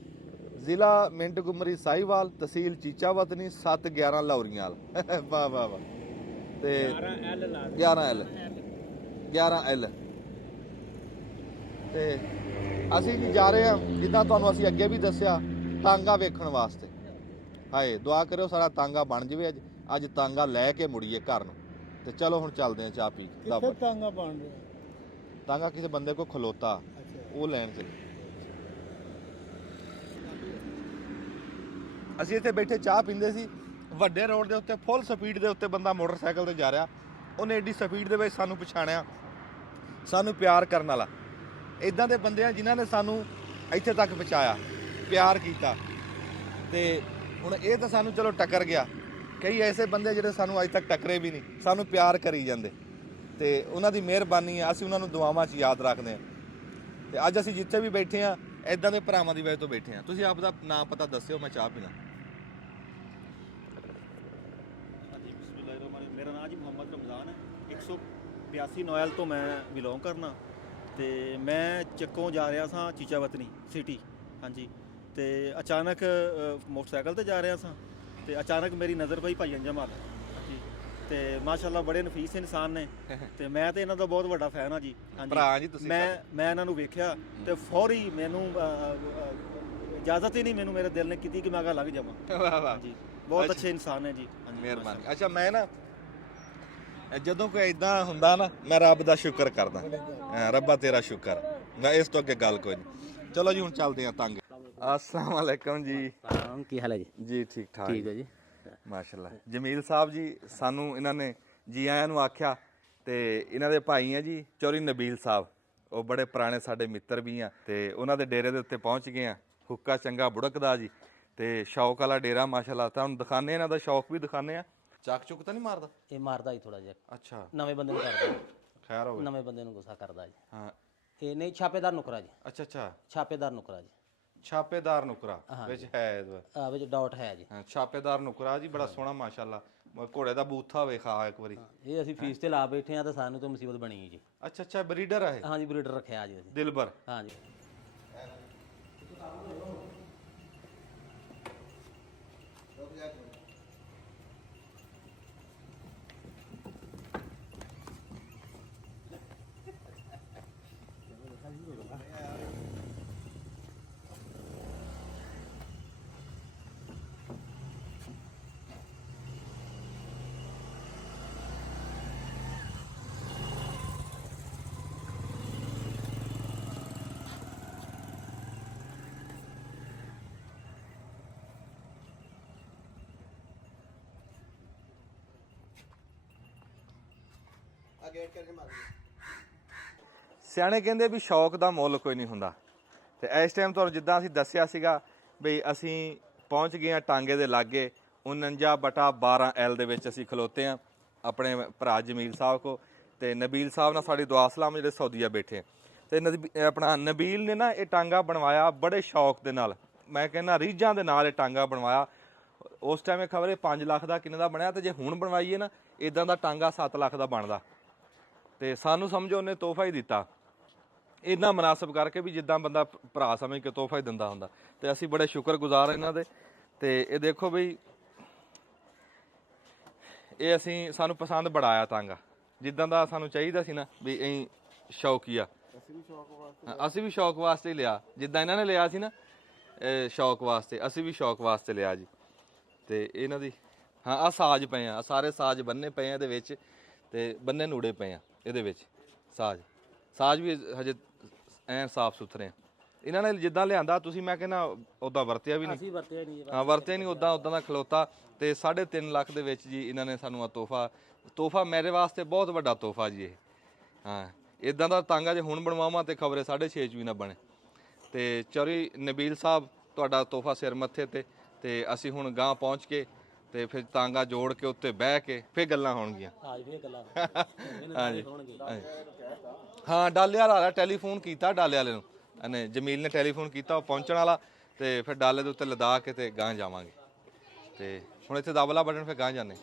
ਜ਼ਿਲ੍ਹਾ ਮਿੰਟ ਗੁਮਰੀ ਸਾਹੀਵਾਲ, ਤਹਿਸੀਲ ਚੀਚਾਵਤ ਨਹੀਂ 711 ਲੌਰੀਆਂ। ਵਾਹ ਵਾਹ ਵਾਹ। ਤੇ 11L ਤੇ ਅਸੀਂ ਜੀ ਜਾ ਰਹੇ ਹਾਂ, ਜਿੱਦਾਂ ਤੁਹਾਨੂੰ ਅਸੀਂ ਅੱਗੇ ਵੀ ਦੱਸਿਆ, ਤਾਂਗਾ ਵੇਖਣ ਵਾਸਤੇ। ਹਾਏ ਦੁਆ ਕਰਿਓ ਸਾਡਾ ਤਾਂਗਾ ਬਣ ਜਾਵੇ ਅੱਜ ਤਾਂਗਾ ਲੈ ਕੇ ਮੁੜੀਏ ਘਰ ਨੂੰ। ਤੇ ਚਲੋ ਹੁਣ ਚੱਲਦੇ ਹਾਂ ਚਾਹ ਪੀ ਕੇ। ਕਿੱਥੇ ਤਾਂਗਾ ਬਣ ਰਿਹਾ? ਤਾਂਗਾ ਕਿਸੇ ਬੰਦੇ ਕੋਲ ਖਲੋਤਾ, ਉਹ ਲੈਣ ਚਲੇ। ਅਸੀਂ ਇੱਥੇ ਬੈਠੇ ਚਾਹ ਪੀਂਦੇ ਸੀ, ਵੱਡੇ ਰੋਡ ਦੇ ਉੱਤੇ ਫੁੱਲ ਸਪੀਡ ਦੇ ਉੱਤੇ ਬੰਦਾ ਮੋਟਰਸਾਈਕਲ ਤੇ ਜਾ ਰਿਹਾ। ਉਹਨੇ ਏਡੀ ਸਪੀਡ ਦੇ ਵਿੱਚ ਸਾਨੂੰ ਪਛਾਣਿਆ, ਸਾਨੂੰ ਪਿਆਰ ਕਰਨ ਵਾਲਾ। ਇਦਾਂ ਦੇ ਬੰਦੇ ਆ ਜਿਨ੍ਹਾਂ ਨੇ ਸਾਨੂੰ ਇੱਥੇ ਤੱਕ ਪਹੁੰਚਾਇਆ, ਪਿਆਰ ਕੀਤਾ। ਤੇ ਹੁਣ ਇਹ ਤਾਂ ਸਾਨੂੰ ਚਲੋ ਟੱਕਰ ਗਿਆ, ਕਈ ਐਸੇ ਬੰਦੇ ਜਿਹੜੇ ਸਾਨੂੰ ਅੱਜ ਤੱਕ ਟੱਕਰੇ ਵੀ ਨਹੀਂ, ਸਾਨੂੰ ਪਿਆਰ ਕਰੀ ਜਾਂਦੇ। ਤੇ ਉਹਨਾਂ ਦੀ ਮਿਹਰਬਾਨੀ ਆ, ਅਸੀਂ ਉਹਨਾਂ ਨੂੰ ਦੁਆਵਾਂ 'ਚ ਯਾਦ ਰੱਖਦੇ ਹਾਂ। ਤੇ ਅੱਜ ਅਸੀਂ ਜਿੱਥੇ ਵੀ ਬੈਠੇ ਆ, ਇਦਾਂ ਦੇ ਭਰਾਵਾਂ ਦੀ ਵਜ੍ਹਾ ਤੋਂ ਬੈਠੇ ਆ। ਤੁਸੀਂ ਆਪ ਦਾ ਨਾਮ ਪਤਾ ਦੱਸਿਓ, ਮੈਂ ਚਾਹ ਪੀਣਾ। ਹਾਂਜੀ ਬਿਸਮਿਲ੍ਲਾਹਿਰਰਹਿਮਾਨਿਰਰਹੀਮ। ਮੇਰਾ ਨਾਮ ਜੀ ਮੁਹੰਮਦ ਰਮਜ਼ਾਨ ਹੈ, 182 ਨੋਇਲ ਤੋਂ ਮੈਂ ਬਿਲੋਂਗ ਕਰਨਾ। ਤੇ ਮੈਂ ਚੱਕੋਂ ਜਾ ਰਿਹਾ ਸਾਂ ਚੀਚਾਵਤਨੀ ਸਿਟੀ। ਹਾਂਜੀ। ਤੇ ਅਚਾਨਕ ਮੋਟਰਸਾਈਕਲ ਤੇ ਜਾ ਰਿਹਾ ਸਾਂ, ਤੇ ਅਚਾਨਕ ਮੇਰੀ ਨਜ਼ਰ ਪਈ ਭਾਈ ਅੰਜਮ ਵਾਲ। ਹਾਂਜੀ। ਤੇ ਮਾਸ਼ਾਅੱਲਾ ਬੜੇ ਨਫੀਸ ਇਨਸਾਨ ਨੇ, ਤੇ ਮੈਂ ਤੇ ਇਹਨਾਂ ਦਾ ਬਹੁਤ ਵੱਡਾ ਫੈਨ ਹਾਂ ਜੀ। ਭਰਾ ਜੀ ਤੁਸੀਂ। ਮੈਂ ਇਹਨਾਂ ਨੂੰ ਵੇਖਿਆ ਤੇ ਫੌਰੀ ਮੈਨੂੰ ਇਜਾਜ਼ਤ ਹੀ ਨਹੀਂ ਮੈਨੂੰ ਮੇਰੇ ਦਿਲ ਨੇ ਕੀਤੀ ਕਿ ਮੈਂ ਅੱਗੇ ਲੱਗ ਜਾਵਾਂ। ਵਾਹ ਵਾਹ ਜੀ ਬਹੁਤ ਅੱਛੇ ਇਨਸਾਨ ਨੇ ਜੀ। ਮਿਹਰਬਾਨੀ। ਅੱਛਾ ਮੈਂ ਨਾ ਜਦੋਂ ਕੋਈ ਇਦਾਂ ਹੁੰਦਾ ਨਾ, ਮੈਂ ਰੱਬ ਦਾ ਸ਼ੁਕਰ ਕਰਦਾ। ਰੱਬਾ ਤੇਰਾ ਸ਼ੁਕਰ, ਮੈਂ ਇਸ ਤੋਂ ਅੱਗੇ ਗੱਲ ਕੋਈ ਨਹੀਂ। ਚਲੋ ਜੀ ਹੁਣ ਚੱਲਦੇ ਹਾਂ ਤੰਗ। अस्सलाम वालेकुम जी। ਕੀ ਹਾਲ ਹੈ ਜੀ? ਜੀ ਠੀਕ ਠਾਕ। ਠੀਕ ਹੈ ਜੀ। ਮਾਸ਼ਾਅੱਲਾ। ਜਮੀਲ ਸਾਹਿਬ ਜੀ ਸਾਨੂੰ ਇਹਨਾਂ ਨੇ ਜੀ ਆਇਆਂ ਨੂੰ ਆਖਿਆ। ਤੇ ਇਹਨਾਂ ਦੇ ਭਾਈ ਆ ਜੀ ਚੌਰੀ ਨਬੀਲ ਸਾਹਿਬ, ਉਹ ਬੜੇ ਪੁਰਾਣੇ ਸਾਡੇ ਮਿੱਤਰ ਵੀ ਆ। ਤੇ ਉਹਨਾਂ ਦੇ ਡੇਰੇ ਦੇ ਉੱਤੇ ਪਹੁੰਚ ਗਏ ਆ। ਹੁੱਕਾ ਚੰਗਾ ਬੁੜਕਦਾ ਜੀ, ਤੇ ਸ਼ੌਕ ਵਾਲਾ ਡੇਰਾ ਮਾਸ਼ਾਅੱਲਾ। ਤੁਹਾਨੂੰ ਦਿਖਾਣੇ, ਇਹਨਾਂ ਦਾ ਸ਼ੌਕ ਵੀ ਦਿਖਾਣੇ ਆ। ਚੱਕ ਚੁੱਕ ਤਾਂ ਨਹੀਂ ਮਾਰਦਾ? ਇਹ ਮਾਰਦਾ ਹੀ ਥੋੜਾ ਜਿਹਾ। ਅੱਛਾ। ਨਵੇਂ ਬੰਦੇ ਨੂੰ ਕਰਦਾ, ਖੈਰ ਹੋਵੇ। ਨਵੇਂ ਬੰਦੇ ਨੂੰ ਗੁੱਸਾ ਕਰਦਾ ਜੀ। ਹਾਂ। ਇਹ ਨਹੀਂ ਛਾਪੇਦਾਰ ਨੁਕਰਾ ਜੀ। ਅੱਛਾ ਅੱਛਾ। ਛਾਪੇਦਾਰ ਨੁਕਰਾ ਜੀ। ਛਾਪੇਦਾਰ ਨੁਕਰਾ ਵਿੱਚ ਹੈ ਆ ਵਿੱਚ ਡਾਟ ਹੈ ਜੀ। ਹਾਂ ਛਾਪੇਦਾਰ ਨੁਕਰਾ ਜੀ, ਬੜਾ ਸੋਹਣਾ ਮਾਸ਼ਾਅੱਲਾ। ਘੋੜੇ ਦਾ ਬੂਥਾ ਵੇਖਾ ਇੱਕ ਵਾਰੀ। ਇਹ ਅਸੀਂ ਫੀਸ ਤੇ ਲਾ ਬੈਠੇ ਆ, ਤਾਂ ਸਾਨੂੰ ਤਾਂ ਮੁਸੀਬਤ ਬਣੀ ਜੀ। ਅੱਛਾ ਅੱਛਾ। ਬਰੀਡਰ ਹੈ? ਹਾਂਜੀ ਬਰੀਡਰ ਰੱਖਿਆ ਜੀ ਅਸੀਂ। ਦਿਲਬਰ। ਹਾਂਜੀ। ਸਿਆਣੇ ਕਹਿੰਦੇ ਵੀ ਸ਼ੌਕ ਦਾ ਮੁੱਲ ਕੋਈ ਨਹੀਂ ਹੁੰਦਾ। ਤੇ ਇਸ ਟਾਈਮ ਤੁਹਾਨੂੰ ਜਿੱਦਾਂ ਅਸੀਂ ਦੱਸਿਆ ਸੀਗਾ ਵੀ ਅਸੀਂ ਪਹੁੰਚ ਗਏ ਹਾਂ ਟਾਂਗੇ ਦੇ ਲਾਗੇ। 49/12L ਦੇ ਵਿੱਚ ਅਸੀਂ ਖਲੋਤੇ ਹਾਂ ਆਪਣੇ ਭਰਾ ਜਮੀਲ ਸਾਹਿਬ ਕੋ। ਤੇ ਨਬੀਲ ਸਾਹਿਬ ਨਾਲ ਸਾਡੀ ਦੁਆ ਸਲਾਮ ਜਿਹੜੇ ਸਊਦੀਆ ਬੈਠੇ। ਤੇ ਆਪਣਾ ਨਬੀਲ ਨੇ ਨਾ ਇਹ ਟਾਂਗਾ ਬਣਵਾਇਆ ਬੜੇ ਸ਼ੌਕ ਦੇ ਨਾਲ। ਮੈਂ ਕਹਿੰਦਾ ਰੀਝਾਂ ਦੇ ਨਾਲ ਇਹ ਟਾਂਗਾ ਬਣਵਾਇਆ। ਉਸ ਟਾਈਮ ਇਹ ਖਬਰ 5 ਲੱਖ ਦਾ ਕਿੰਨੇ ਦਾ ਬਣਿਆ, ਤੇ ਜੇ ਹੁਣ ਬਣਵਾਈਏ ਨਾ ਇਦਾਂ ਦਾ ਟਾਂਗਾ 7 ਲੱਖ ਦਾ ਬਣਦਾ। ਤੇ ਸਾਨੂੰ ਸਮਝੋ ਉਹਨੇ ਤੋਹਫਾ ਹੀ ਦਿੱਤਾ, ਇੰਨਾ ਮੁਨਾਸਬ ਕਰਕੇ ਵੀ ਜਿੱਦਾਂ ਬੰਦਾ ਭਰਾ ਸਮਝ ਕੇ ਤੋਹਫਾ ਹੀ ਦਿੰਦਾ ਹੁੰਦਾ। ਤੇ ਅਸੀਂ ਬੜੇ ਸ਼ੁਕਰਗੁਜ਼ਾਰ ਇਹਨਾਂ ਦੇ। ਤੇ ਇਹ ਦੇਖੋ ਬਈ, ਇਹ ਸਾਨੂੰ ਪਸੰਦ ਬੜਾ ਆਇਆ ਟਾਂਗਾ, ਜਿੱਦਾਂ ਦਾ ਸਾਨੂੰ ਚਾਹੀਦਾ ਸੀ ਨਾ ਵੀ ਐਂ ਸ਼ੌਕੀਆ। ਅਸੀਂ ਵੀ ਸ਼ੌਕ ਵਾਸਤੇ ਹੀ ਲਿਆ, ਜਿੱਦਾਂ ਇਹਨਾਂ ਨੇ ਲਿਆ ਸੀ ਨਾ ਸ਼ੌਕ ਵਾਸਤੇ, ਅਸੀਂ ਵੀ ਸ਼ੌਕ ਵਾਸਤੇ ਲਿਆ ਜੀ। ਤੇ ਇਹਨਾਂ ਦੀ ਹਾਂ ਆਹ ਸਾਜ਼ ਪਏ ਆ, ਸਾਰੇ ਸਾਜ਼ ਬੰਨੇ ਪਏ ਆ ਇਹਦੇ ਵਿੱਚ, ਤੇ ਬੰਨੇ ਨੂੜੇ ਪਏ ਆ ਇਹਦੇ ਵਿੱਚ। ਸਾਜ਼ ਵੀ ਹਜੇ ਐਨ ਸਾਫ ਸੁਥਰੇ ਆ। ਇਹਨਾਂ ਨੇ ਜਿੱਦਾਂ ਲਿਆਂਦਾ ਤੁਸੀਂ, ਮੈਂ ਕਹਿੰਦਾ ਉਦਾਂ ਵਰਤਿਆ ਵੀ ਨਹੀਂ। ਹਾਂ ਵਰਤਿਆ ਨਹੀਂ, ਉਦਾਂ ਦਾ ਖਲੋਤਾ। ਤੇ 3.5 ਲੱਖ ਦੇ ਵਿੱਚ ਜੀ ਇਹਨਾਂ ਨੇ ਸਾਨੂੰ ਆ ਤੋਹਫਾ ਮੇਰੇ ਵਾਸਤੇ ਬਹੁਤ ਵੱਡਾ ਤੋਹਫਾ ਜੀ ਇਹ। ਹਾਂ ਇਦਾਂ ਦਾ ਟਾਂਗਾ ਜੇ ਹੁਣ ਬਣਵਾਵਾਂ ਤੇ ਖਬਰੇ 6.5 ਵੀ ਨਾ ਬਣੇ। ਤੇ ਚੌਰੀ ਨਬੀਲ ਸਾਹਿਬ ਤੁਹਾਡਾ ਤੋਹਫਾ ਸਿਰ ਮੱਥੇ ਤੇ ਅਸੀਂ ਹੁਣ ਗਾਂ ਪਹੁੰਚ ਕੇ ਤੇ ਫਿਰ ਤਾਂਗਾ ਜੋੜ ਕੇ ਉੱਤੇ ਬਹਿ ਕੇ ਫਿਰ ਗੱਲਾਂ ਹੋਣਗੀਆਂ। ਹਾਂਜੀ ਹਾਂ, ਡਾਲੇ ਵਾਲਾ ਟੈਲੀਫੋਨ ਕੀਤਾ, ਡਾਲੇ ਵਾਲੇ ਨੂੰ ਇਹਨੇ ਜਮੀਲ ਨੇ ਟੈਲੀਫੋਨ ਕੀਤਾ, ਉਹ ਪਹੁੰਚਣ ਵਾਲਾ ਤੇ ਫਿਰ ਡਾਲੇ ਦੇ ਉੱਤੇ ਲਦਾ ਕੇ ਤੇ ਗਾਂ ਜਾਵਾਂਗੇ। ਤੇ ਹੁਣ ਇੱਥੇ ਦਬਲਾ ਬਟਨ ਫਿਰ ਗਾਂ ਜਾਂਦੇ।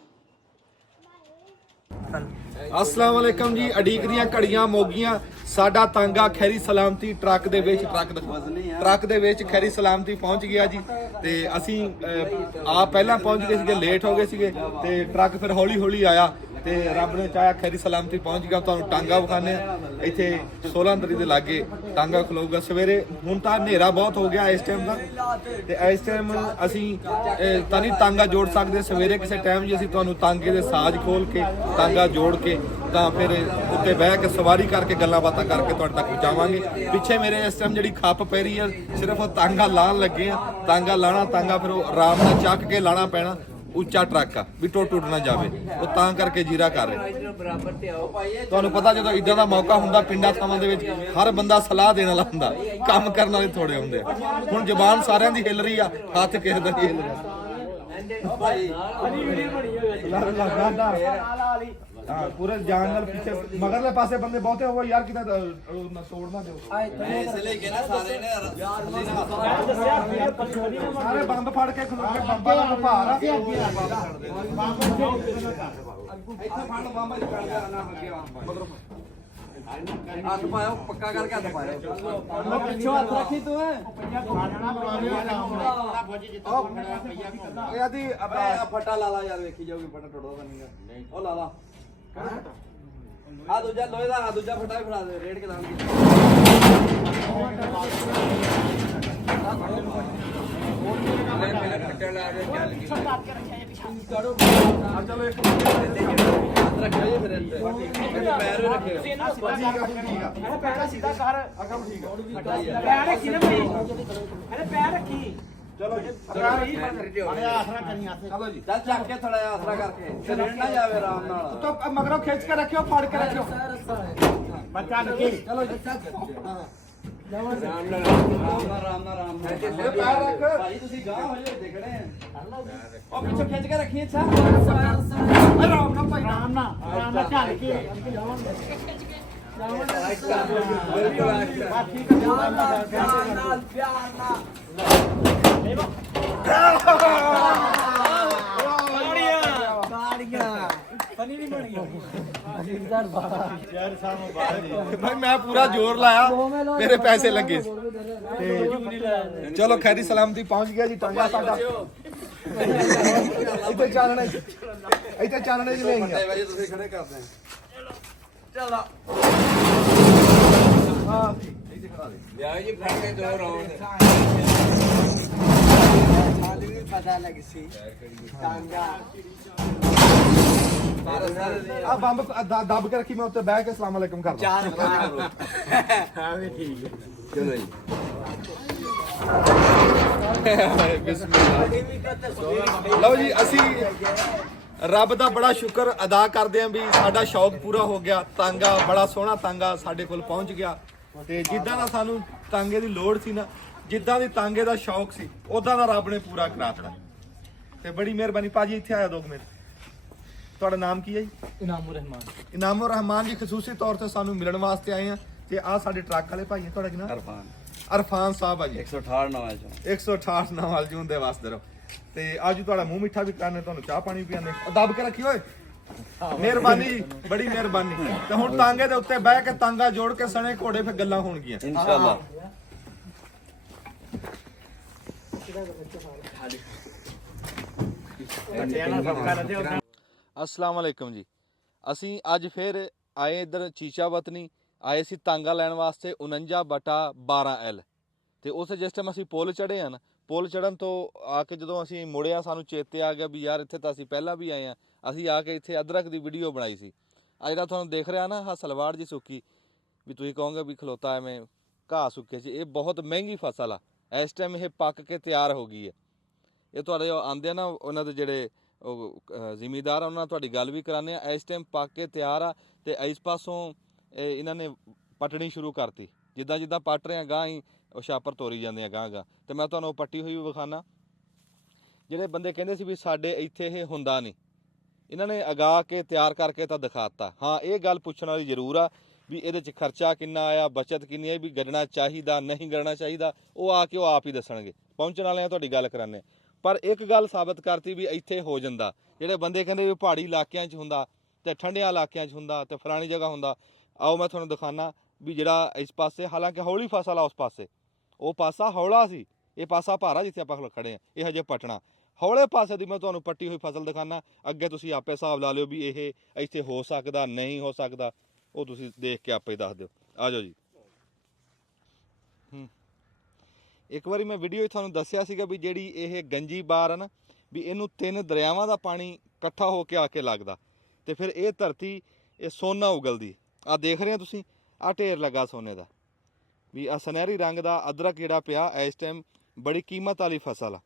ਅਸਲਾਮ ਵਾਲੇਕਮ ਜੀ, ਅਡੀਕ ਦੀਆਂ ਘੜੀਆਂ ਮੋਗੀਆਂ। ਸਾਡਾ ਤਾਂਗਾ ਖੈਰੀ ਸਲਾਮਤੀ ਟਰੱਕ ਦੇ ਵਿੱਚ ਟਰੱਕ ਦੇ ਵਿੱਚ ਖੈਰੀ ਸਲਾਮਤੀ ਪਹੁੰਚ ਗਿਆ ਜੀ। ਤੇ ਅਸੀਂ ਆਪ ਪਹਿਲਾਂ ਪਹੁੰਚ ਗਏ ਸੀਗੇ, ਲੇਟ ਹੋ ਗਏ ਸੀਗੇ ਤੇ ਟਰੱਕ ਫਿਰ ਹੌਲੀ ਹੌਲੀ ਆਇਆ ਤੇ ਰੱਬ ਨੇ ਚਾਹਿਆ ਖੈਰੀ ਸਲਾਮਤੀ ਪਹੁੰਚ ਗਿਆ। ਤੁਹਾਨੂੰ ਟਾਂਗਾ ਵਿਖਾਉਂਦੇ ਆ, ਇੱਥੇ 16 ਤਰੀਕ ਦੇ ਲਾਗੇ ਟਾਂਗਾ ਖਲੋਊਗਾ ਸਵੇਰੇ। ਹੁਣ ਤਾਂ ਹਨੇਰਾ ਬਹੁਤ ਹੋ ਗਿਆ ਇਸ ਟਾਈਮ ਦਾ, ਤੇ ਇਸ ਟਾਈਮ ਅਸੀਂ ਤਾਂ ਨਹੀਂ ਟਾਂਗਾ ਜੋੜ ਸਕਦੇ। ਸਵੇਰੇ ਕਿਸੇ ਟਾਈਮ ਜੀ ਅਸੀਂ ਤੁਹਾਨੂੰ ਟਾਂਗੇ ਦੇ ਸਾਜ਼ ਖੋਲ ਕੇ ਟਾਂਗਾ ਜੋੜ ਕੇ ਤਾਂ ਫਿਰ ਉੱਤੇ ਬਹਿ ਕੇ ਸਵਾਰੀ ਕਰਕੇ ਗੱਲਾਂ ਬਾਤਾਂ ਕਰਕੇ ਤੁਹਾਡੇ ਤੱਕ ਪਹੁੰਚਾਵਾਂਗੇ। ਪਿੱਛੇ ਮੇਰੇ ਇਸ ਟਾਈਮ ਜਿਹੜੀ ਖੱਪ ਪੈ ਰਹੀ ਆ, ਸਿਰਫ ਉਹ ਟਾਂਗਾ ਲਾਉਣ ਲੱਗੇ ਆ। ਟਾਂਗਾ ਲਾਣਾ, ਟਾਂਗਾ ਫਿਰ ਉਹ ਆਰਾਮ ਨਾਲ ਚੱਕ ਕੇ ਲਾਣਾ ਪੈਣਾ। ਉੱਚਾ ਟਰੱਕ ਆ ਵੀ ਟੁੱਟ ਨਾ ਜਾਵੇ, ਉਹ ਤਾਂ ਕਰਕੇ ਜੀਰਾ ਕਰ ਰਹੇ। ਤੁਹਾਨੂੰ ਪਤਾ ਜਦੋਂ ਇਦਾਂ ਦਾ ਮੌਕਾ ਹੁੰਦਾ ਪਿੰਡਾਂ ਥਾਵਾਂ ਦੇ ਵਿੱਚ ਹਰ ਬੰਦਾ ਸਲਾਹ ਦੇਣ ਵਾਲਾ ਹੁੰਦਾ, ਕੰਮ ਕਰਨ ਵਾਲੇ ਥੋੜੇ ਹੁੰਦੇ ਆ। ਹੁਣ ਜ਼ਬਾਨ ਸਾਰਿਆਂ ਦੀ ਹਿੱਲ ਰਹੀ ਆ, ਹੱਥ ਕਿਸੇ ਦਾ ਨਹੀਂ ਹਿੱਲ ਰਿਹਾ। ਹਾਂ, ਪੂਰੇ ਜਾਨ ਨਾਲ ਪਿੱਛੇ ਮਗਰਲੇ ਪਾਸੇ ਬੰਦੇ ਬਹੁਤੇ ਹੋਏ ਯਾਰ, ਕਿਤੇ ਨਾ ਤੋੜਨਾ ਦਿਓ। ਇਸ ਲਈ ਕਿ ਨਾ ਸਾਰੇ ਨੇ ਸਾਰੇ ਬੰਬ ਫੜ ਕੇ ਖਲੋ ਕੇ ਬੰਬਾਂ ਦਾ ਭਾਰ ਆ। ਇੱਥੇ ਫੜ ਬੰਬ ਚ ਕੱਢ ਜਾ ਨਾ ਅੱਗੇ ਮਗਰੋਂ ਹੱਥ ਪਾਇਓ, ਪੱਕਾ ਕਰਕੇ ਹੱਥ ਪਾਇਓ। ਪਿੱਛੋਂ ਹੱਥ ਰੱਖੀ ਤੂੰ ਇਹਦੀ ਫੱਟਾ ਲਾ ਲਾ ਯਾਰ, ਵੇਖੀ ਜਾਊਗੀ ਫੱਟਾ ਟੁੱਟਦਾ ਨਹੀਂ। ਉਹ ਲਾ ਲਾ ਆ ਦੂਜਾ ਲੋਹੇ ਦਾ, ਦੂਜਾ ਫੱਟਾ ਵੀ ਫੜਾ ਦੇ, ਰੇਡ ਕੇ ਲਾਉਣਗੇ। ਚਲੋ ਇੱਕ ਰੱਖਿਓ ਜੀ ਫਿਰ ਇੱਥੇ ਪੈਰ ਵੀ ਰੱਖਿਓ। ਪੈਰ ਸਿੱਧਾ ਕਰ, ਅਗਮ ਠੀਕ ਆ। ਪੈਰ ਰੱਖੀ ਨਾ ਭਾਈ, ਅਰੇ ਪੈਰ ਰੱਖੀ। ਚਲੋ ਜੀ, ਆਸਰਾ ਕਰੀ ਆਸੇ। ਚਲੋ ਜੀ, ਚੱਲ ਚੱਕ ਕੇ ਥੋੜਾ ਜਿਹਾ ਆਸਰਾ ਕਰਕੇ, ਤੇ ਰੇਡ ਨਾ ਜਾਵੇ ਆਰਾਮ ਨਾਲ। ਤਾਂ ਮਗਰੋਂ ਖਿੱਚ ਕੇ ਰੱਖਿਓ, ਫੜ ਕੇ ਰੱਖਿਓ। ਬੱਚਾ ਨਿੱਕੀ ਚਲੋ ਜੀ ਆਰਾਮ ਨਾਲ ਭਾਈ, ਤੁਸੀਂ ਗਾਹ ਹੋ ਜਾਓ, ਦੇਖਣੇ ਆ। ਉਹ ਪਿੱਛੋਂ ਖਿੱਚ ਕੇ ਰੱਖੀ। ਅੱਛਾ ਆਰਾਮ ਨਾਲ ਭਾਈ, ਆਰਾਮ ਨਾਲ ਚੱਲ ਕੇ ਭਾਈ ਮੈਂ ਪੂਰਾ ਜ਼ੋਰ ਲਾਇਆ, ਮੇਰੇ ਪੈਸੇ ਲੱਗੇ। ਤੇ ਚਲੋ ਖੈਰੀ ਸਲਾਮਤੀ ਪਹੁੰਚ ਗਿਆ ਜੀ ਟਾਂਗਾ ਸਾਡਾ। ਇੱਥੇ ਚਾਲਣੇ ਜਿਵੇਂ ਆਈਆਂ। ਵਜੇ ਤੁਸੀਂ ਖੜੇ ਕਰਦੇ ਆ। ਹਾਂ, ਲਿਆਓ ਜੀ ਫੜ ਕੇ ਦੋ ਰੌਂਡ। ਸਾਨੂੰ ਵੀ ਪਤਾ ਲੱਗ ਸੀ ਟਾਂਗਾ ਆ ਬੰਬ ਦੱਬ ਕੇ ਰੱਖੀ, ਮੈਂ ਉੱਤੇ ਬਹਿ ਕੇ ਸਲਾਮ ਅਲੈਕਮ ਕਰਦਾ। ਚਾਰ ਕਰੋ। ਹਾਂ ਵੀ ਠੀਕ ਹੈ। ਚਲੋ ਜੀ ਲਓ ਜੀ, ਅਸੀਂ ਰੱਬ ਦਾ ਬੜਾ ਸ਼ੁਕਰ ਅਦਾ ਕਰਦੇ ਆਂ ਵੀ ਸਾਡਾ ਸ਼ੌਕ ਪੂਰਾ ਹੋ ਗਿਆ। ਤਾਂਗਾ ਬੜਾ ਸੋਹਣਾ ਤਾਂਗਾ ਸਾਡੇ ਕੋਲ ਪਹੁੰਚ ਗਿਆ। ਤੇ ਜਿੱਦਾਂ ਦਾ ਸਾਨੂੰ ਤਾਂਗੇ ਦੀ ਲੋੜ ਸੀ ਨਾ, ਜਿੱਦਾਂ ਦੀ ਤਾਂਗੇ ਦਾ ਸ਼ੌਕ ਸੀ, ਉਦਾਂ ਦਾ ਰੱਬ ਨੇ ਪੂਰਾ ਕਰਾਤਾ। ਤੇ ਬੜੀ ਮਿਹਰਬਾਨੀ ਭਾਜੀ। ਇੱਥੇ ਆਇਆ 2 ਮਿੰਟ। ਤੁਹਾਡਾ ਨਾਮ ਕੀ ਹੈ ਜੀ? ਇਨਾਮੁਰ ਰਹਿਮਾਨ ਜੀ ਖਸੂਸੀ ਤੌਰ ਤੇ ਸਾਨੂੰ ਮਿਲਣ ਵਾਸਤੇ ਆਏ ਆ। ਤੇ ਆ ਸਾਡੇ ਟਰੱਕ ਵਾਲੇ ਭਾਈ, ਤੁਹਾਡਾ ਕੀ ਨਾਮ? ਅਰਫਾਨ ਸਾਹਿਬ ਆ ਜੀ। 168 ਨਵਾਂ ਚੋਂ 168 ਨਾਲ ਜੂਨ ਦੇ ਵਾਸਤੇ ਰਹੋ। ਤੇ ਅੱਜ ਤੁਹਾਡਾ ਮੂੰਹ ਮਿੱਠਾ ਵੀ ਕਰਨੇ, ਤੁਹਾਨੂੰ ਚਾਹ ਪਾਣੀ ਵੀ ਪਿਆਣੇ। ਦੱਬ ਕੇ ਰੱਖੀ ਓਏ, ਮਿਹਰਬਾਨੀ ਜੀ, ਬੜੀ ਮਿਹਰਬਾਨੀ। ਤੇ ਹੁਣ ਤਾਂਗੇ ਦੇ ਉੱਤੇ ਬਹਿ ਕੇ ਤਾਂਗਾ ਜੋੜ ਕੇ ਸਣੇ ਘੋੜੇ ਫਿਰ ਗੱਲਾਂ ਹੋਣਗੀਆਂ ਇਨਸ਼ਾਅੱਲਾ। अस्सलाम वालेकुम जी। ਅਸੀਂ ਅੱਜ ਫਿਰ ਆਏ ਇੱਧਰ ਚੀਚਾ ਵਤਨੀ ਆਏ ਸੀ ਤਾਂਗਾ ਲੈਣ ਵਾਸਤੇ 49/12L। ਤੇ ਉਸ ਜਿਸ ਟਾਈਮ ਅਸੀਂ ਪੁਲ ਚੜ੍ਹੇ ਹਨ, ਪੁਲ ਚੜ੍ਹਨ ਤੋਂ ਆ ਕੇ ਜਦੋਂ ਅਸੀਂ ਮੁੜਿਆ ਸਾਨੂੰ ਚੇਤੇ ਆ ਗਿਆ ਵੀ ਯਾਰ ਇੱਥੇ ਤਾਂ ਅਸੀਂ ਪਹਿਲਾਂ ਵੀ ਆਏ ਆ। ਅਸੀਂ ਆ ਕੇ ਇੱਥੇ ਅਦਰਕ ਦੀ ਵੀਡੀਓ ਬਣਾਈ ਸੀ। ਆ ਜਿਹੜਾ ਤੁਹਾਨੂੰ ਦੇਖ ਰਿਹਾ ਨਾ ਆਹ ਸਲਵਾੜ ਜੀ ਸੁੱਕੀ, ਵੀ ਤੁਸੀਂ ਕਹੋਗੇ ਵੀ ਖਲੋਤਾ ਐਵੇਂ ਘਾਹ ਸੁੱਕੇ 'ਚ, ਇਹ ਬਹੁਤ ਮਹਿੰਗੀ ਫਸਲ ਆ। ਇਸ ਟਾਈਮ ਇਹ ਪੱਕ ਕੇ ਤਿਆਰ ਹੋ ਗਈ ਹੈ। ਇਹ ਤੁਹਾਡੇ ਆਉਂਦੇ ਆ ਨਾ ਉਹਨਾਂ ਦੇ ਜਿਹੜੇ ਉਹ ਜ਼ਿਮੀਦਾਰ ਆ, ਉਹਨਾਂ ਨਾਲ ਤੁਹਾਡੀ ਗੱਲ ਵੀ ਕਰਾਉਂਦੇ ਆ। ਇਸ ਟਾਈਮ ਪੱਕ ਕੇ ਤਿਆਰ ਆ। ਤੇ ਇਸ ਪਾਸੋਂ ਇਹਨਾਂ ਨੇ ਪੱਟਣੀ ਸ਼ੁਰੂ ਕਰਤੀ। ਜਿੱਦਾਂ ਜਿੱਦਾਂ ਪੱਟ ਰਹੇ ਆ ਗਾਂ ਹੀ ਉਹ ਛਾਪਰ ਤੋਰੀ ਜਾਂਦੇ ਆ ਗਾਂ। ਤੇ ਮੈਂ ਤੁਹਾਨੂੰ ਉਹ ਪੱਟੀ ਹੋਈ ਵੀ ਵਿਖਾਣਾ। ਜਿਹੜੇ ਬੰਦੇ ਕਹਿੰਦੇ ਸੀ ਵੀ ਸਾਡੇ ਇੱਥੇ ਇਹ ਹੁੰਦਾ ਨਹੀਂ, ਇਹਨਾਂ ਨੇ ਅਗਾ ਕੇ ਤਿਆਰ ਕਰਕੇ ਤਾਂ ਦਿਖਾਤਾ। ਹਾਂ, ਇਹ ਗੱਲ ਪੁੱਛਣ ਵਾਲੀ ਜ਼ਰੂਰ ਆ ਵੀ ਇਹਦੇ 'ਚ ਖਰਚਾ ਕਿੰਨਾ ਆਇਆ, ਬਚਤ ਕਿੰਨੀ ਹੈ, ਵੀ ਗੜਨਾ ਚਾਹੀਦਾ ਨਹੀਂ ਗੜਨਾ ਚਾਹੀਦਾ, ਉਹ ਆ ਕੇ ਉਹ ਆਪ ਹੀ ਦੱਸਣਗੇ। ਪਹੁੰਚਣ ਵਾਲਿਆਂ ਤੁਹਾਡੀ ਗੱਲ ਕਰਾਨੇ। ਪਰ ਇੱਕ ਗੱਲ ਸਾਬਤ ਕਰਤੀ ਵੀ ਇੱਥੇ ਹੋ ਜਾਂਦਾ। ਜਿਹੜੇ ਬੰਦੇ ਕਹਿੰਦੇ ਵੀ ਪਹਾੜੀ ਇਲਾਕਿਆਂ 'ਚ ਹੁੰਦਾ ਤੇ ਠੰਡਿਆਂ ਇਲਾਕਿਆਂ 'ਚ ਹੁੰਦਾ ਤੇ ਫਲਾਣੀ ਜਗ੍ਹਾ ਹੁੰਦਾ, ਆਓ ਮੈਂ ਤੁਹਾਨੂੰ ਦਿਖਾਣਾ ਵੀ ਜਿਹੜਾ ਇਸ ਪਾਸੇ ਹਾਲਾਂਕਿ ਹੌਲੀ ਫਸਲ ਆ, ਉਸ ਪਾਸੇ ਉਹ ਪਾਸਾ ਹੌਲਾ ਸੀ, ਇਹ ਪਾਸਾ ਭਾਰਾ ਜਿੱਥੇ ਆਪਾਂ ਖੜੇ ਆ, ਇਹ ਹਜੇ ਪਟਣਾ। ਹੌਲੇ ਪਾਸੇ ਦੀ ਮੈਂ ਤੁਹਾਨੂੰ ਪੱਟੀ ਹੋਈ ਫਸਲ ਦਿਖਾਣਾ, ਅੱਗੇ ਤੁਸੀਂ ਆਪੇ ਹਿਸਾਬ ਲਾ ਲਿਓ ਵੀ ਇਹ ਇੱਥੇ ਹੋ ਸਕਦਾ ਨਹੀਂ ਹੋ ਸਕਦਾ, ਉਹ ਤੁਸੀਂ ਦੇਖ ਕੇ ਆਪੇ ਦੱਸ ਦਿਓ। ਆ ਜਾਓ ਜੀ। ਇੱਕ ਵਾਰੀ ਮੈਂ ਵੀਡੀਓ 'ਚ ਤੁਹਾਨੂੰ ਦੱਸਿਆ ਸੀਗਾ ਵੀ ਜਿਹੜੀ ਇਹ ਗੰਜੀ ਬਾਰ ਆ ਨਾ, ਵੀ ਇਹਨੂੰ 3 ਦਰਿਆਵਾਂ ਦਾ ਪਾਣੀ ਇਕੱਠਾ ਹੋ ਕੇ ਆ ਕੇ ਲੱਗਦਾ ਤੇ ਫਿਰ ਇਹ ਧਰਤੀ ਇਹ ਸੋਨਾ ਉਗਲਦੀ। ਆ ਦੇਖ ਰਹੇ ਹੋ ਤੁਸੀਂ, ਆ ਢੇਰ ਲੱਗਾ ਸੋਨੇ ਦਾ, ਵੀ ਆ ਸੁਨਹਿਰੀ ਰੰਗ ਦਾ ਅਦਰਕ ਜਿਹੜਾ ਪਿਆ ਇਸ ਟਾਈਮ ਬੜੀ ਕੀਮਤ ਵਾਲੀ ਫਸਲ ਆ।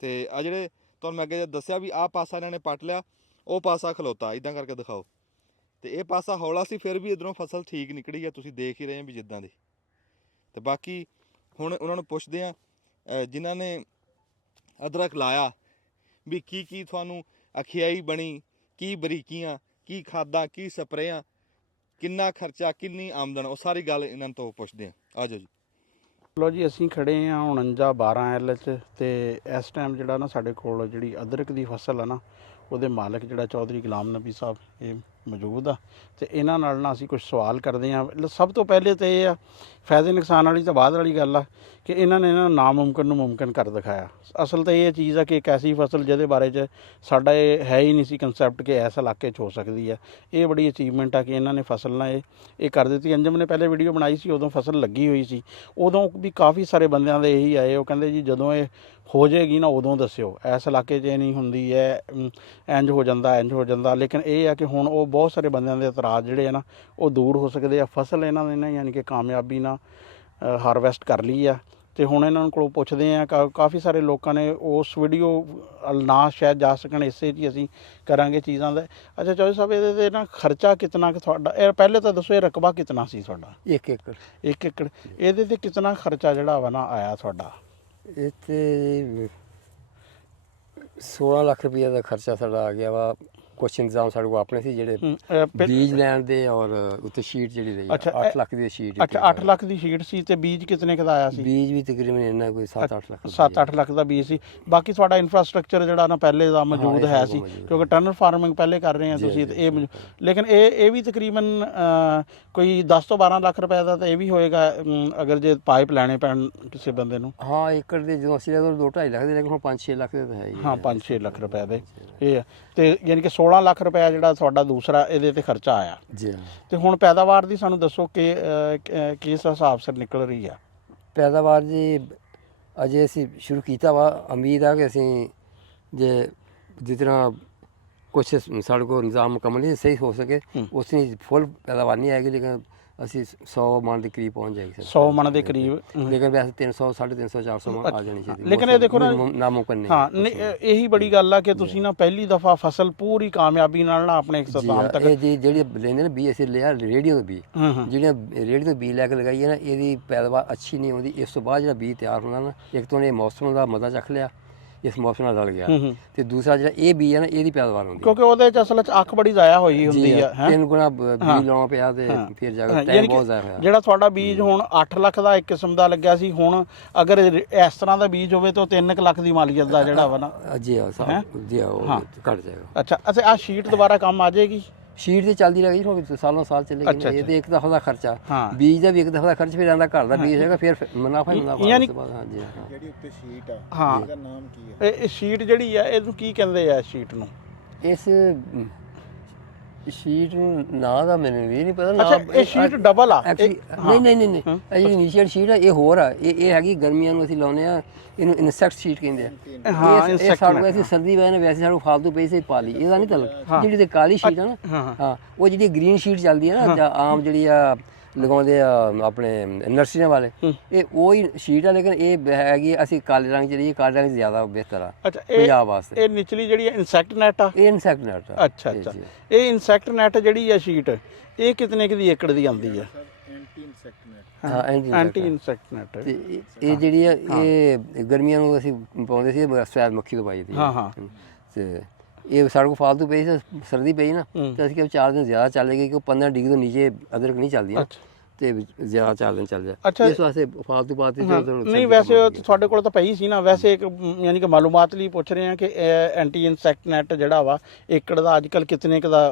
ਤੇ ਆ ਜਿਹੜੇ ਤੁਹਾਨੂੰ ਮੈਂ ਅੱਗੇ ਦੱਸਿਆ ਵੀ ਆਹ ਪਾਸਾ ਇਹਨਾਂ ਨੇ ਪੱਟ ਲਿਆ, ਉਹ ਪਾਸਾ ਖਲੋਤਾ, ਇਦਾਂ ਕਰਕੇ ਦਿਖਾਓ। ਤੇ ਇਹ ਪਾਸਾ ਹੌਲਾ ਸੀ, ਫਿਰ ਵੀ ਇੱਧਰੋਂ ਫਸਲ ਠੀਕ ਨਿਕਲੀ ਆ, ਤੁਸੀਂ ਦੇਖ ਹੀ ਰਹੇ ਵੀ ਜਿੱਦਾਂ ਦੀ। ਤੇ ਬਾਕੀ ਹੁਣ ਉਹਨਾਂ ਨੂੰ ਪੁੱਛਦੇ ਆ ਜਿਨ੍ਹਾਂ ਨੇ ਅਦਰਕ ਲਾਇਆ ਵੀ ਕੀ ਕੀ ਤੁਹਾਨੂੰ ਅਖਿਆਈ ਬਣੀ, ਕੀ ਬਰੀਕੀਆਂ, ਕੀ ਖਾਦਾਂ, ਕੀ ਸਪਰੇਆਂ, ਕਿੰਨਾ ਖਰਚਾ, ਕਿੰਨੀ ਆਮਦਨ, ਉਹ ਸਾਰੀ ਗੱਲ ਇਹਨਾਂ ਤੋਂ ਪੁੱਛਦੇ ਆ। ਆ ਜਾਓ ਜੀ। ਲੋ ਜੀ, ਅਸੀਂ ਖੜੇ ਹਾਂ 49-12 ਚ ਤੇ ਇਸ ਟਾਈਮ ਜਿਹੜਾ ਨਾ ਸਾਡੇ ਕੋਲ ਜਿਹੜੀ ਅਦਰਕ ਦੀ ਫਸਲ ਆ ਨਾ, ਉਹਦੇ ਮਾਲਕ ਜਿਹੜਾ ਚੌਧਰੀ ਗੁਲਾਮ ਨਬੀ ਸਾਹਿਬ ਇਹ ਮੌਜੂਦ ਆ ਤੇ ਇਹਨਾਂ ਨਾਲ ਨਾ ਅਸੀਂ ਕੁਝ ਸਵਾਲ ਕਰਦੇ ਹਾਂ। ਸਭ ਤੋਂ ਪਹਿਲੇ ਤਾਂ ਇਹ ਆ, ਫਾਇਦੇ ਨੁਕਸਾਨ ਵਾਲੀ ਤਾਂ ਬਾਅਦ ਵਾਲੀ ਗੱਲ ਆ, ਕਿ ਇਹਨਾਂ ਨੇ ਨਾ ਨਾਮੁਮਕਿਨ ਨੂੰ ਮੁਮਕਿਨ ਕਰ ਦਿਖਾਇਆ। ਅਸਲ ਤਾਂ ਇਹ ਚੀਜ਼ ਆ ਕਿ ਇੱਕ ਐਸੀ ਫਸਲ ਜਿਹਦੇ ਬਾਰੇ 'ਚ ਸਾਡਾ ਇਹ ਹੈ ਹੀ ਨਹੀਂ ਸੀ ਕੰਸੈਪਟ ਕਿ ਇਸ ਇਲਾਕੇ 'ਚ ਹੋ ਸਕਦੀ ਆ। ਇਹ ਬੜੀ ਅਚੀਵਮੈਂਟ ਆ ਕਿ ਇਹਨਾਂ ਨੇ ਫਸਲ ਨਾ ਇਹ ਕਰ ਦਿੱਤੀ। ਅੰਜਮ ਨੇ ਪਹਿਲੇ ਵੀਡੀਓ ਬਣਾਈ ਸੀ, ਉਦੋਂ ਫਸਲ ਲੱਗੀ ਹੋਈ ਸੀ, ਉਦੋਂ ਵੀ ਕਾਫੀ ਸਾਰੇ ਬੰਦਿਆਂ ਦੇ ਇਹੀ ਆਏ, ਉਹ ਕਹਿੰਦੇ ਜੀ ਜਦੋਂ ਇਹ ਹੋ ਜਾਏਗੀ ਨਾ ਉਦੋਂ ਦੱਸਿਓ, ਇਸ ਇਲਾਕੇ 'ਚ ਇਹ ਨਹੀਂ ਹੁੰਦੀ ਹੈ, ਇੰਝ ਹੋ ਜਾਂਦਾ ਇੰਝ ਹੋ ਜਾਂਦਾ। ਲੇਕਿਨ ਇਹ ਆ ਕਿ ਹੁਣ ਉਹ ਬਹੁਤ ਸਾਰੇ ਬੰਦਿਆਂ ਦੇ ਇਤਰਾਜ਼ ਜਿਹੜੇ ਆ ਨਾ ਉਹ ਦੂਰ ਹੋ ਸਕਦੇ ਆ। ਫਸਲ ਇਹਨਾਂ ਨੇ ਨਾ ਯਾਨੀ ਕਿ ਕਾਮਯਾਬੀ ਨਾਲ ਹਾਰਵੈਸਟ ਕਰ ਲਈ ਆ। ਤੇ ਹੁਣ ਇਹਨਾਂ ਕੋਲੋਂ ਪੁੱਛਦੇ ਆ, ਕਾਫੀ ਸਾਰੇ ਲੋਕਾਂ ਨੇ ਉਸ ਵੀਡੀਓ ਨਾ ਸ਼ਾਇਦ ਜਾ ਸਕਣ, ਇਸੇ 'ਚ ਹੀ ਅਸੀਂ ਕਰਾਂਗੇ ਚੀਜ਼ਾਂ ਦਾ। ਅੱਛਾ ਚੌਧਰੀ ਸਾਹਿਬ, ਇਹਦੇ 'ਤੇ ਨਾ ਖਰਚਾ ਕਿਤਨਾ ਕੁ ਤੁਹਾਡਾ, ਇਹ ਪਹਿਲੇ ਤਾਂ ਦੱਸੋ ਇਹ ਰਕਬਾ ਕਿਤਨਾ ਸੀ ਤੁਹਾਡਾ? 1 ਏਕੜ। 1 ਏਕੜ। ਇਹਦੇ 'ਤੇ ਕਿਤਨਾ ਖਰਚਾ ਜਿਹੜਾ ਵਾ ਨਾ ਆਇਆ ਤੁਹਾਡਾ? ਇੱਥੇ 16 ਲੱਖ ਰੁਪਏ ਦਾ ਖਰਚਾ ਸਾਡਾ ਆ ਗਿਆ ਵਾ। ਕੁਛ ਇੰਤਜ਼ਾਮ ਸਾਡੇ ਕੋਲ ਆਪਣੇ ਸੀ, ਜਿਹੜੇ ਬੀਜ ਲੈਣ ਦੇ ਔਰ ਉੱਤੇ ਸ਼ੀਟ ਜਿਹੜੀ ਰਹੀ। 8 ਲੱਖ ਦੀ ਸ਼ੀਟ। ਅੱਛਾ, 8 ਲੱਖ ਦੀ ਸ਼ੀਟ ਸੀ ਤੇ ਬੀਜ ਕਿਤਨੇ ਕੁ ਦਾ ਆਇਆ ਸੀ? ਬੀਜ ਵੀ ਤਕਰੀਬਨ ਇੰਨਾ ਕੋਈ 7-8 ਲੱਖ। 7-8 ਲੱਖ ਦਾ ਬੀਜ ਸੀ। ਬਾਕੀ ਤੁਹਾਡਾ ਇਨਫਰਾਸਟ੍ਰਕਚਰ ਜਿਹੜਾ ਨਾ ਪਹਿਲੇ ਦਾ ਮੌਜੂਦ ਹੈ ਸੀ, ਕਿਉਂਕਿ ਟਨਲ ਫਾਰਮਿੰਗ ਪਹਿਲੇ ਕਰ ਰਹੇ ਆ ਤੁਸੀਂ ਤੇ ਇਹ। ਲੇਕਿਨ ਇਹ ਵੀ ਤਕਰੀਬਨ ਕੋਈ 10 ਤੋਂ 12 ਲੱਖ ਰੁਪਏ ਦਾ ਤਾਂ ਇਹ ਵੀ ਹੋਏਗਾ, ਅਗਰ ਜੇ ਪਾਈਪ ਲੈਣੇ ਪੈਣ ਕਿਸੇ ਬੰਦੇ ਨੂੰ। ਹਾਂ, ਏਕੜ ਦੇ ਜਦੋਂ ਅਸੀਂ 2-2.5 ਲੱਖ ਦੇ, ਲੇਕਿਨ ਹੁਣ 5-6 ਲੱਖ ਦੇ ਤਾਂ ਹੈ ਹੀ। ਹਾਂ, 5-6 ਲੱਖ ਰੁਪਏ ਦੇ ਇਹ ਤੇ ਯਾਨੀ ਕਿ 16 ਲੱਖ ਰੁਪਏ ਜਿਹੜਾ ਤੁਹਾਡਾ ਦੂਸਰਾ ਇਹਦੇ ਤੇ ਖਰਚਾ ਆਇਆ ਜੀ। ਤੇ ਹੁਣ ਪੈਦਾਵਾਰ ਦੀ ਸਾਨੂੰ ਦੱਸੋ ਕਿ ਕਿਸ ਹਿਸਾਬ ਸਿਰ ਨਿਕਲ ਰਹੀ ਆ ਪੈਦਾਵਾਰ ਜੀ? ਅਜੇ ਅਸੀਂ ਸ਼ੁਰੂ ਕੀਤਾ ਵਾ, ਉਮੀਦ ਆ ਕਿ ਅਸੀਂ ਜੇ ਜਿਸ ਤਰ੍ਹਾਂ ਕੁਛ ਸਾਡੇ ਕੋਲ ਨਿਜ਼ਾਮ ਮੁਕੰਮਲ ਨਹੀਂ ਸਹੀ ਹੋ ਸਕੇ, ਉਸ ਦੀ ਫੁੱਲ ਪੈਦਾਵਾਰ ਨਹੀਂ ਆਏਗੀ, ਲੇਕਿਨ ਅਸੀਂ 100 ਮਣ ਦੇ ਕਰੀਬ ਪਹੁੰਚ ਜਾਏਗੀ। 100 ਮਣ ਦੇ ਕਰੀਬ, ਲੇਕਿਨ ਵੈਸੇ 300, 350, 400 ਮਣ ਆ ਜਾਣੀ ਚਾਹੀਦੀ। ਲੇਕਿਨ ਇਹ ਦੇਖੋ ਨਾ, ਨਾਮੁਮਕਿਨ ਨਹੀਂ। ਹਾਂ, ਇਹੀ ਬੜੀ ਗੱਲ ਆ ਕਿ ਤੁਸੀਂ ਨਾ ਪਹਿਲੀ ਦਫਾ ਫਸਲ ਪੂਰੀ ਕਾਮਯਾਬੀ ਨਾਲ ਨਾ ਆਪਣੇ ਇਖਤਤਾਮ ਤੱਕ। ਇਹ ਜਿਹੜੀ ਲੈਂਦੇ ਨੇ ਬੀ, ਅਸੀਂ ਲਿਆ ਰੇਡੀਓ ਤੋਂ ਬੀ, ਜਿਹੜੀਆਂ ਰੇਡੀਓ ਤੋਂ ਬੀ ਲੈ ਕੇ ਲਗਾਈ ਹੈ ਨਾ, ਇਹਦੀ ਪੈਦਾਵਾਰ ਅੱਛੀ ਨਹੀਂ ਆਉਂਦੀ। ਇਸ ਤੋਂ ਬਾਅਦ ਜਿਹੜਾ ਬੀ ਤਿਆਰ ਹੁੰਦਾ ਨਾ, ਇੱਕ ਤੋਂ ਇਹ ਮੌਸਮ ਦਾ ਮਜ਼ਾ ਚੱਖ ਲਿਆ, ਇਸ ਮੌਸਮ ਨਾਲ ਰਲ ਗਿਆ, ਤੇ ਦੂਸਰਾ ਜਿਹੜਾ ਇਹ ਬੀ ਹੈ ਨਾ, ਇਹਦੀ ਪੈਦਾਵਾਰ ਹੁੰਦੀ, ਕਿਉਂਕਿ ਉਹਦੇ ਚ ਅਸਲ ਚ ਅੱਖ ਬੜੀ ਜ਼ਾਇਆ ਹੋਈ ਹੁੰਦੀ ਆ। 3 ਗੁਣਾ ਬੀਜ ਲਾਉਣਾ ਪਿਆ ਤੇ ਫਿਰ ਜਾ ਕੇ ਟਾਈਮ ਬਹੁਤ ਜ਼ਾਇਆ ਹੋਇਆ। ਜਿਹੜਾ ਤੁਹਾਡਾ ਬੀਜ ਹੁਣ 8 ਲੱਖ ਦਾ ਇੱਕ ਕਿਸਮ ਦਾ ਲੱਗਿਆ ਸੀ, ਹੁਣ ਅਗਰ ਇਸ ਤਰ੍ਹਾਂ ਦਾ ਬੀਜ ਹੋਵੇ ਤਾਂ 3 ਲੱਖ ਦੀ ਮਾਲੀਅਤ ਦਾ ਜਿਹੜਾ ਵਾ ਨਾ ਜੀ ਉਹ ਘਟ ਜਾਏਗਾ। ਅੱਛਾ, ਆ ਸ਼ੀਟ ਦੁਬਾਰਾ ਕੰਮ ਆ ਜਾਏਗੀ? ਸ਼ੀਟ ਤੇ ਚੱਲਦੀ ਰਹੀ, ਹੁਣ ਸਾਲੋਂ ਸਾਲ ਚੱਲੇਗੀ। ਇਹ ਤੇ ਇੱਕ ਦਫਾ ਦਾ ਖਰਚਾ, ਬੀਜ ਦਾ ਵੀ ਇੱਕ ਦਫਾ ਦਾ ਖਰਚ, ਫਿਰ ਆਂਦਾ ਘਰ ਦਾ ਬੀਜ ਹੈਗਾ, ਫਿਰ ਮੁਨਾਫਾ ਹੀ ਮੁਨਾਫਾ। ਯਾਨੀ ਜਿਹੜੀ ਉੱਤੇ ਸ਼ੀਟ ਆ, ਹਾਂ, ਇਹਦਾ ਨਾਮ ਕੀ ਹੈ? ਇਹ ਸ਼ੀਟ ਜਿਹੜੀ ਆ, ਇਹਨੂੰ ਕੀ ਕਹਿੰਦੇ ਆ ਸ਼ੀਟ ਨੂੰ? ਇਸ ਸ਼ੀਟ ਨੂੰ ਨਾਂ ਦਾ ਮੈਨੂੰ ਵੀ ਨਹੀਂ ਪਤਾ। ਅੱਛਾ, ਇਹ ਸ਼ੀਟ ਡਬਲ ਆ? ਨਹੀਂ, ਇਹ ਜਿਹੜੀ ਨੀਚੇ ਸ਼ੀਟ ਆ ਇਹ ਹੋਰ ਆ। ਇਹ ਹੈਗੀ ਗਰਮੀਆਂ ਨੂੰ ਅਸੀਂ ਲਾਉਂਦੇ ਆ, ਇਹਨੂੰ ਇਨਸੈਕਟ ਸ਼ੀਟ ਕਹਿੰਦੇ ਆ। ਹਾਂ, ਇਹ ਸਾਡੇ ਵੈਸੇ ਸਰਦੀ ਵੇ ਨੇ, ਵੈਸੇ ਸਾਨੂੰ ਫਾਲਤੂ ਪੈਸੇ ਪਾ ਲਈ, ਇਹਦਾ ਨਹੀਂ ਤਲਕ। ਜਿਹੜੀ ਤੇ ਕਾਲੀ ਸ਼ੀਟ ਆ ਨਾ, ਹਾਂ, ਉਹ ਜਿਹੜੀ ਗ੍ਰੀਨ ਸ਼ੀਟ ਚੱਲਦੀ ਹੈ ਨਾ, ਜਾਂ ਆਮ ਜਿਹੜੀ ਆ ਲਗਾਉਂਦੇ ਆ ਆਪਣੇ ਨਰਸਰੀਆਂ ਵਾਲੇ, ਇਹ ਉਹੀ ਸ਼ੀਟ ਆ। ਲੇਕਿਨ ਇਹ ਹੈਗੀ ਅਸੀਂ ਕਾਲੇ ਰੰਗ ਜਿਹੜੀ, ਕਾਲੇ ਰੰਗ ਜ਼ਿਆਦਾ ਬਿਹਤਰ ਆ ਪੰਜਾਬ ਵਾਸਤੇ। ਇਹ ਨਿਚਲੀ ਜਿਹੜੀ ਇਨਸੈਕਟ ਨੈਟ ਆ? ਇਹ ਇਨਸੈਕਟ ਨੈਟ ਆ। ਅੱਛਾ, ਇਹ ਇਨਸੈਕਟ ਨੈਟ ਜਿਹੜੀ ਆ ਸ਼ੀਟ, ਇਹ ਕਿਤਨੇ ਕੁ ਦੀ ਏਕੜ ਦੀ ਆਉਂਦੀ ਆ? ਹਾਂ ਐਂਟੀ ਇਨਸੈਕਟ ਨੈਟ। ਤੇ ਇਹ ਜਿਹੜੀ ਆ ਇਹ ਗਰਮੀਆਂ ਨੂੰ ਅਸੀਂ ਪਾਉਂਦੇ ਸੀ, ਸਵੈਦ ਮੱਖੀ ਤੋਂ ਪਾਈ ਦੀ। ਹਾਂ ਤੇ ਇਹ ਸਾਡੇ ਕੋਲ ਫਾਲਤੂ ਪਈ ਸੀ, ਸਰਦੀ ਪਈ ਨਾ, ਤੇ ਅਸੀਂ ਕਿਹਾ 4 ਦਿਨ ਜ਼ਿਆਦਾ ਚੱਲੇਗੀ, ਕਿਉਂਕਿ 15 ਡਿਗਰੀ ਤੋਂ ਨੀਚੇ ਅਦਰਕ ਨਹੀਂ ਚੱਲਦੀਆਂ, ਤੇ ਜ਼ਿਆਦਾ 4 ਦਿਨ ਚੱਲ ਜਾ, ਇਸ ਵਾਸਤੇ ਫਾਲਤੂ ਪਾਤੀ। ਨਹੀਂ ਵੈਸੇ ਤੁਹਾਡੇ ਕੋਲ ਤਾਂ ਪਈ ਸੀ ਨਾ, ਵੈਸੇ ਇੱਕ ਯਾਨੀ ਕਿ ਮਾਲੂਮਾਤ ਲਈ ਪੁੱਛ ਰਹੇ ਹਾਂ ਕਿ ਐਂਟੀ ਇਨਸੈਕਟ ਨੈਟ ਜਿਹੜਾ ਵਾ ਏਕੜ ਦਾ ਅੱਜ ਕੱਲ੍ਹ ਕਿਤਨੇ ਕੁ ਦਾ